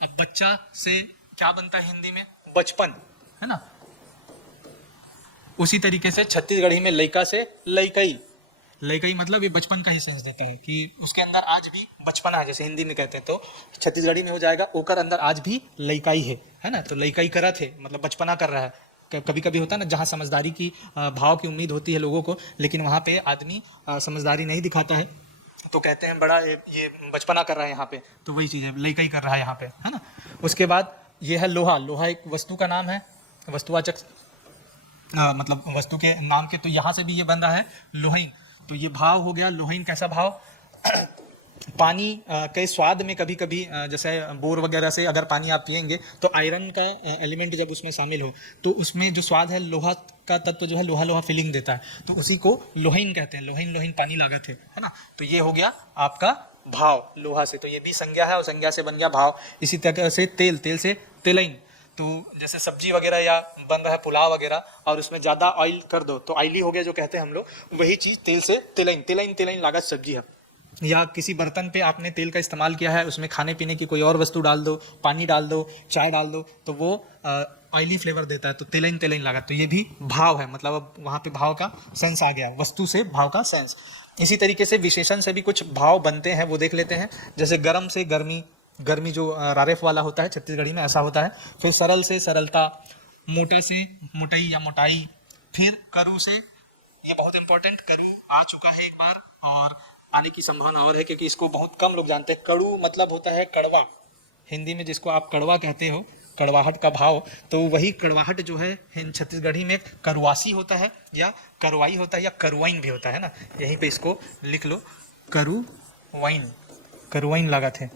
अब बच्चा से क्या बनता है हिंदी में, बचपन, है ना। उसी तरीके से छत्तीसगढ़ी में लइका से लइकई, लइकई मतलब ये बचपन का ही सेंस देते हैं कि उसके अंदर आज भी बचपना है, जैसे हिंदी में कहते हैं, तो छत्तीसगढ़ी में हो जाएगा ओकर अंदर आज भी लइकाई है ना। तो लइकाई करत है मतलब बचपना कर रहा है। कभी कभी होता है ना जहाँ समझदारी की भाव की उम्मीद होती है लोगों को, लेकिन वहाँ पे आदमी समझदारी नहीं दिखाता है, तो कहते हैं बड़ा ये बचपना कर रहा है यहाँ पे। तो वही चीज़ है, लइकाई कर रहा है यहाँ पे, है ना। उसके बाद ये है लोहा। लोहा एक वस्तु का नाम है, वस्तुवाचक मतलब वस्तु के नाम के, तो यहाँ से भी ये बन रहा है लोहीन। तो ये भाव हो गया लोहीन। कैसा भाव, पानी के स्वाद में कभी कभी जैसे बोर वगैरह से अगर पानी आप पिएंगे तो आयरन का एलिमेंट जब उसमें शामिल हो तो उसमें जो स्वाद है, लोहा का तत्व जो है लोहा लोहा फीलिंग देता है, तो उसी को लोहीन कहते हैं। लोहीन, लोहीन पानी लागत है ना। तो ये हो गया आपका भाव, लोहा से, तो ये भी संज्ञा है और संज्ञा से बन गया भाव। इसी तरह से तेल, तेल से तेलैन, तो जैसे सब्जी वगैरह या बन रहा है पुलाव वगैरह और उसमें ज़्यादा ऑयल कर दो तो ऑयली हो गया जो कहते हैं हम लोग, वही चीज़ तेल से तेलैन, तेलैन तेलैन लागत सब्जी है। या किसी बर्तन पे आपने तेल का इस्तेमाल किया है, उसमें खाने पीने की कोई और वस्तु डाल दो, पानी डाल दो, चाय डाल दो, तो वो ऑयली फ्लेवर देता है, तो तेलैन तेलैन लागत, तो ये भी भाव है। मतलब अब वहाँ पे भाव का सेंस आ गया, वस्तु से भाव का सेंस। इसी तरीके से विशेषण से भी कुछ भाव बनते हैं, वो देख लेते हैं। जैसे गर्म से गर्मी, गर्मी जो रारेफ वाला होता है छत्तीसगढ़ी में ऐसा होता है। फिर सरल से सरलता, मोटा से मोटाई या मोटाई, फिर करू से, ये बहुत इंपॉर्टेंट, करू आ चुका है एक बार और आने की संभावना और है क्योंकि इसको बहुत कम लोग जानते हैं। कड़ू मतलब होता है कड़वा, हिंदी में जिसको आप कड़वा कहते हो, कड़वाहट का भाव, तो वही कड़वाहट जो है छत्तीसगढ़ी में करवासी होता है या करवाई होता है या करवाइन भी होता है ना, यहीं पे इसको लिख लो, करुवाइन, करुवाइन लागत है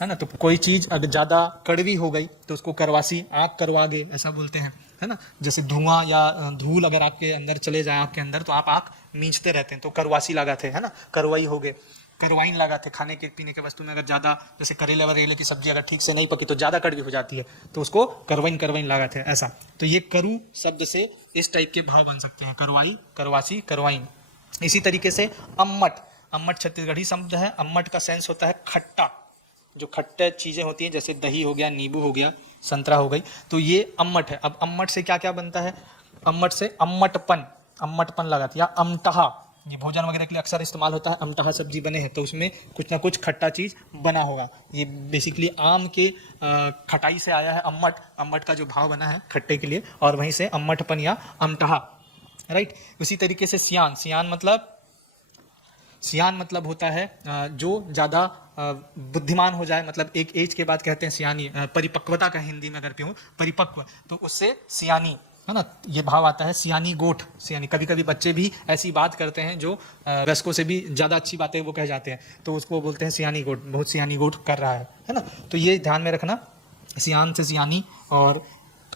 ना। तो कोई चीज़ अगर ज़्यादा कड़वी हो गई तो उसको करवासी, आँख करवा गए ऐसा बोलते हैं, है ना। जैसे धुआं या धूल अगर आपके अंदर चले जाए आपके अंदर तो आप आँख मींचते रहते हैं, तो करवासी लागत है ना, करवाई हो गए। करवाइन लागत है, खाने के पीने के वस्तु में अगर ज़्यादा, जैसे करेले वरेले की सब्जी अगर ठीक से नहीं पकी तो ज़्यादा कड़वी हो जाती है, तो उसको करवाइन, करवाइन लागत है ऐसा। तो ये करू शब्द से इस टाइप के भाव बन सकते हैं, करवाई, करवासी, करवाइन। इसी तरीके से अम्मट, अम्मट छत्तीसगढ़ी शब्द है। अम्मट का सेंस होता है खट्टा, जो खट्टे चीज़ें होती हैं जैसे दही हो गया, नींबू हो गया, संतरा हो गई, तो ये अम्मट है। अब अम्मट से क्या क्या बनता है, अम्मट से अम्मटपन, अम्मटपन लागत, या अमटहा, ये भोजन वगैरह के लिए अक्सर इस्तेमाल होता है। अमटहा सब्जी बने हैं तो उसमें कुछ ना कुछ खट्टा चीज़ बना होगा। ये बेसिकली आम के खटाई से आया है अम्मट, अम्मट का जो भाव बना है खट्टे के लिए, और वहीं से अम्मटपन या अमटहा, राइट। उसी तरीके से सियान, सियान मतलब, सियान मतलब होता है जो ज़्यादा बुद्धिमान हो जाए, मतलब एक एज के बाद कहते हैं सियानी, परिपक्वता का हिंदी में अगर कहूँ परिपक्व, तो उससे सियानी, है ना। ये भाव आता है सियानी गोठ, सियानी। कभी कभी बच्चे भी ऐसी बात करते हैं जो वयस्कों से भी ज़्यादा अच्छी बातें वो कह जाते हैं, तो उसको बोलते हैं सियानी गोठ, बहुत सियानी गोठ कर रहा है ना। तो ये ध्यान में रखना, सियान से सियानी, और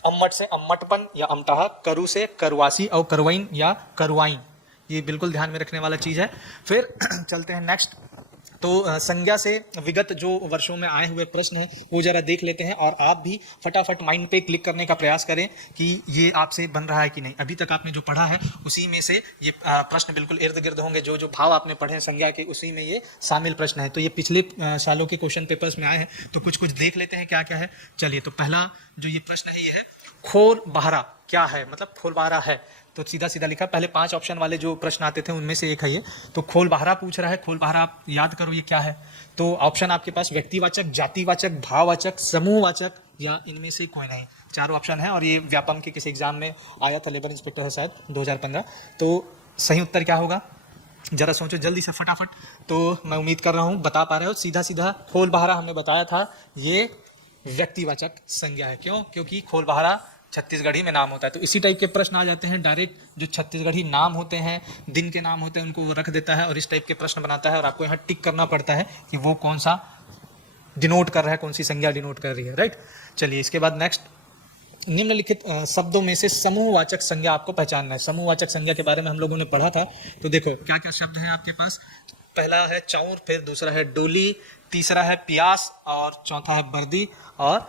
अम्मट से अम्मटपन या अमटहा, करू से करवासी और करवाइन या करवाइन, ये बिल्कुल ध्यान में रखने वाला चीज़ है। फिर चलते हैं नेक्स्ट, तो संज्ञा से विगत जो वर्षों में आए हुए प्रश्न हैं वो जरा देख लेते हैं, और आप भी फटाफट माइंड पे क्लिक करने का प्रयास करें कि ये आपसे बन रहा है कि नहीं। अभी तक आपने जो पढ़ा है उसी में से ये प्रश्न बिल्कुल इर्द गिर्द होंगे, जो जो भाव आपने पढ़े हैं संज्ञा के उसी में ये शामिल प्रश्न है। तो ये पिछले सालों के क्वेश्चन पेपर्स में आए हैं, तो कुछ कुछ देख लेते हैं क्या क्या है। चलिए, तो पहला जो ये प्रश्न है ये है खोल बहरा क्या है, मतलब खोल बहरा है, तो सीधा सीधा लिखा। पहले 5 ऑप्शन वाले जो प्रश्न आते थे उनमें से एक है ये। तो खोल बहरा पूछ रहा है, खोल बहरा आप याद करो ये क्या है। तो ऑप्शन आपके पास व्यक्तिवाचक, जातिवाचक, भाववाचक, समूहवाचक, या इनमें से कोई नहीं। 4 ऑप्शन है, और ये व्यापम के किसी एग्जाम में आया था, लेबर इंस्पेक्टर है शायद 2015। तो सही उत्तर क्या होगा, जरा सोचो जल्दी से फटाफट। तो मैं उम्मीद कर रहा हूँ बता पा रहे हो। सीधा सीधा खोल बहरा हमने बताया था ये व्यक्तिवाचक संज्ञा है। क्यों? क्योंकि खोल बहरा छत्तीसगढ़ी में नाम होता है। तो इसी टाइप के प्रश्न आ जाते हैं डायरेक्ट, जो छत्तीसगढ़ी नाम होते हैं, दिन के नाम होते हैं, उनको वो रख देता है और इस टाइप के प्रश्न बनाता है, और आपको यहाँ टिक करना पड़ता है कि वो कौन सा डिनोट कर रहा है, कौन सी संज्ञा डिनोट कर रही है, राइट। चलिए, इसके बाद नेक्स्ट, निम्नलिखित शब्दों में से समूहवाचक संज्ञा आपको पहचानना है। समूहवाचक संज्ञा के बारे में हम लोगों ने पढ़ा था, तो देखो क्या क्या शब्द हैं आपके पास। पहला है चाउर, फिर दूसरा है डोली, तीसरा है प्यास, और चौथा है बर्दी, और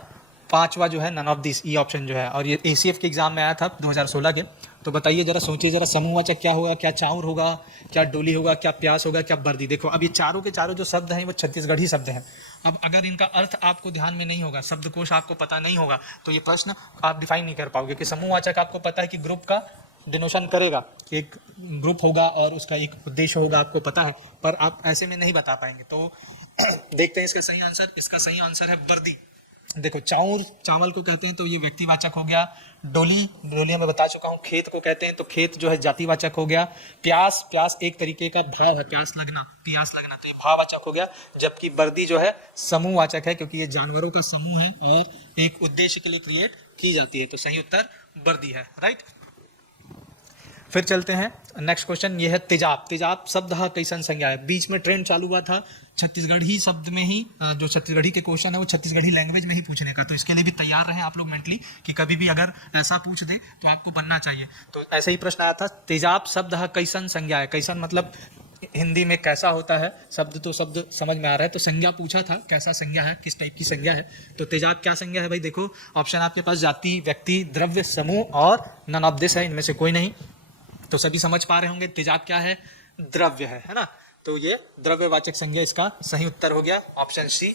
5वां जो है none of this, E option जो है। और ये ACF के एग्जाम में आया था 2016 के। तो बताइए जरा, सोचिए जरा, समूहवाचक क्या होगा, क्या चाउर होगा, क्या डोली होगा, क्या प्यास होगा, क्या बर्दी। देखो अब ये चारों के चारों जो शब्द हैं वो छत्तीसगढ़ी शब्द हैं। अब अगर इनका अर्थ आपको ध्यान में नहीं होगा, शब्दकोश आपको पता नहीं होगा, तो ये प्रश्न आप डिफाइन नहीं कर पाओगे। कि समूहवाचक आपको पता है कि ग्रुप का डिनोशन करेगा, कि एक ग्रुप होगा और उसका एक उद्देश्य होगा, आपको पता है, पर आप ऐसे में नहीं बता पाएंगे। तो देखते हैं इसका सही आंसर। इसका सही आंसर है बर्दी। देखो, चाउर चावल को कहते हैं, तो ये व्यक्तिवाचक हो गया। डोली, डोली मैं बता चुका हूँ, खेत को कहते हैं, तो खेत जो है जातिवाचक हो गया। प्यास, प्यास एक तरीके का भाव है, प्यास लगना, प्यास लगना, तो ये भाववाचक हो गया। जबकि बर्दी जो है समूहवाचक है, क्योंकि ये जानवरों का समूह है और एक उद्देश्य के लिए क्रिएट की जाती है। तो सही उत्तर बर्दी है, राइट। फिर चलते हैं नेक्स्ट क्वेश्चन, ये है तेजाब। तेजाब शब्द कैसन संज्ञा है। बीच में ट्रेंड चालू हुआ था छत्तीसगढ़ी शब्द में ही, जो छत्तीसगढ़ी के क्वेश्चन है वो छत्तीसगढ़ी लैंग्वेज में ही पूछने का। तो इसके लिए भी तैयार रहें आप लोग मेंटली, कि कभी भी अगर ऐसा पूछ दे तो आपको बनना चाहिए। तो ऐसे ही प्रश्न आया था, तेजाब शब्द कैसन संज्ञा है। कैसन मतलब हिंदी में कैसा होता है, शब्द तो शब्द समझ में आ रहा है। तो संज्ञा पूछा था, कैसा संज्ञा है, किस टाइप की संज्ञा है। तो तेजाब क्या संज्ञा है भाई? देखो ऑप्शन आपके पास जाति, व्यक्ति, द्रव्य, समूह और नन ऑफ दिस है, इनमें से कोई नहीं। तो सभी समझ पा रहे होंगे तेजाब क्या है? द्रव्य है ना। तो ये द्रव्यवाचक संज्ञा इसका सही उत्तर हो गया ऑप्शन सी।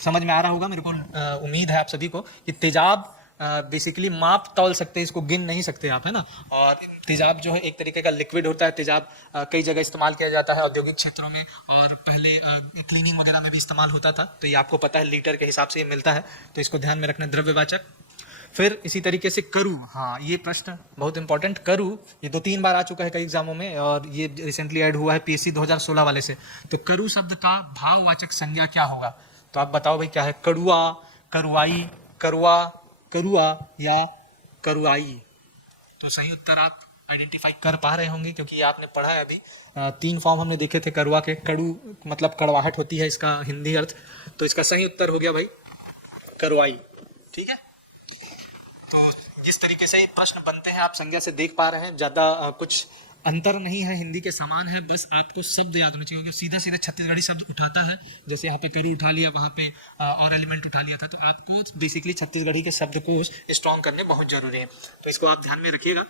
समझ में आ रहा होगा मेरे को, उम्मीद है आप सभी को, कि तेजाब बेसिकली माप तौल सकते हैं, इसको गिन नहीं सकते आप, है ना। और तेजाब जो है एक तरीके का लिक्विड होता है। तेजाब कई जगह इस्तेमाल किया जाता है औद्योगिक क्षेत्रों में, और पहले क्लीनिंग वगैरह में भी इस्तेमाल होता था। तो ये आपको पता है, लीटर के हिसाब से ये मिलता है, तो इसको ध्यान में रखना, द्रव्यवाचक। फिर इसी तरीके से करू, हाँ ये प्रश्न बहुत इंपॉर्टेंट। करू ये 2-3 बार आ चुका है कई एग्जामों में, और ये रिसेंटली ऐड हुआ है पीएससी 2016 वाले से। तो करू शब्द का भाववाचक संज्ञा क्या होगा? तो आप बताओ भाई क्या है? कड़ुआ, करुआई, करुआ, करुआ या करुआई? तो सही उत्तर आप आइडेंटिफाई कर पा रहे होंगे, क्योंकि ये आपने पढ़ा है अभी। 3 फॉर्म हमने देखे थे करुआ के। कड़ू मतलब कड़वाहट होती है, इसका हिंदी अर्थ। तो इसका सही उत्तर हो गया भाई करुआई। ठीक है, तो जिस तरीके से प्रश्न बनते हैं आप संज्ञा से देख पा रहे हैं, ज़्यादा कुछ अंतर नहीं है, हिंदी के समान है। बस आपको शब्द याद होने चाहिए, क्योंकि सीधा सीधा छत्तीसगढ़ी शब्द उठाता है। जैसे यहाँ पे करू उठा लिया, वहाँ पे और एलिमेंट उठा लिया था। तो आपको बेसिकली छत्तीसगढ़ी के शब्द को स्ट्रॉन्ग करने बहुत जरूरी है, तो इसको आप ध्यान में रखिएगा।